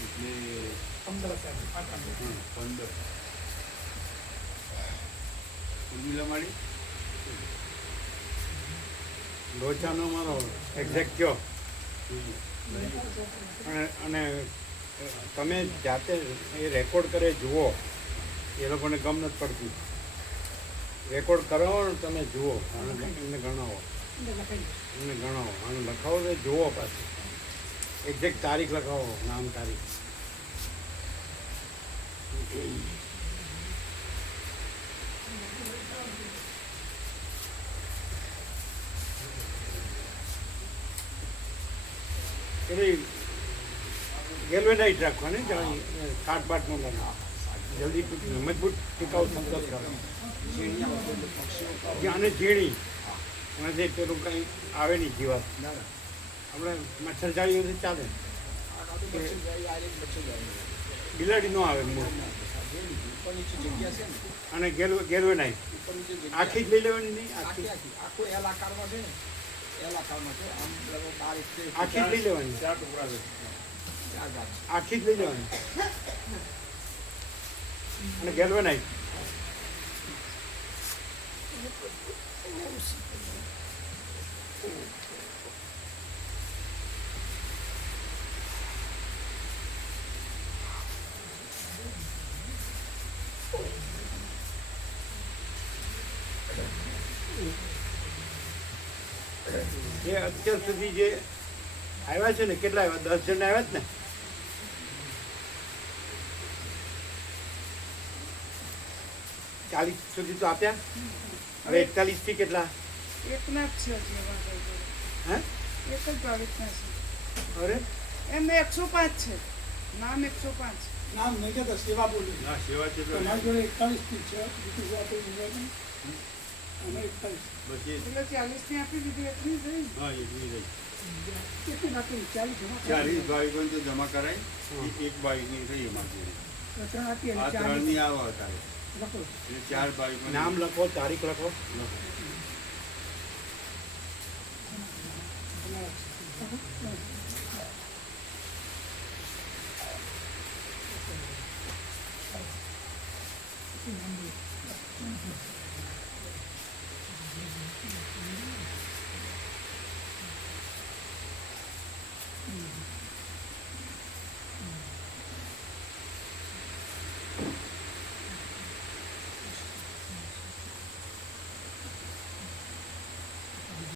એટલે 15 ઉર્મિલા મારી લોચાનો મારો એક્ઝેક્ટ કયો અને તમે જાતે એ રેકોર્ડ કરે જુઓ એ લોકોને ગમ નથી પડતી રેકોર્ડ કરો ને તમે જુઓ એમને ગણાવો અને લખાવો તો જુઓ પાછું એક્ઝેક્ટ તારીખ લખાવો નામ તારીખ પેલી ગેલ્વેનાઇટ રાખવાની કાટ બાટ ન જલ્દી મજબૂત ટીકાઉ સંતોષ કરો અને ઝીણી એનાથી પેલું કંઈ આવે નહીં જીવાત આપણે મચ્છર જાળીઓથી ચાલે બિલાડી ન આવે અને ગેલ્વેનાઇટ આખી જ લઈ લેવાની નહીં આખી આખી જ લઈ લેવાની આખી જ લઈ લેવાની અને ગેલ્વેનાઇટ જે અત્યાર સુધી જે આવ્યા છે ને કેટલા આવ્યા 10 જણ આવ્યા જ ને 40 સુધી તો આપ્યા હવે 41 થી કેટલા એકના જ છે જેવા હે એક જ બાવીસના છે અરે એમ 105 છે નામ 105 નામ નહીં કહેતા સેવા બોલી ના સેવા છે તમારી જોડે 41 થી છે બીજું આપણે ગુજરાતી અમે 41 પછી એટલે 40 ની આપી દીધી એટલી જ રહી હા એટલી રહી કેટલી બાકી 40 જમા 40 ભાઈ પણ તો જમા કરાય એક ભાઈની રહી એમાં ત્રણ આપી આ અને 3 ની આવે અત્યારે લખો એટલે 4 ભાઈ પણ નામ લખો તારીખ લખો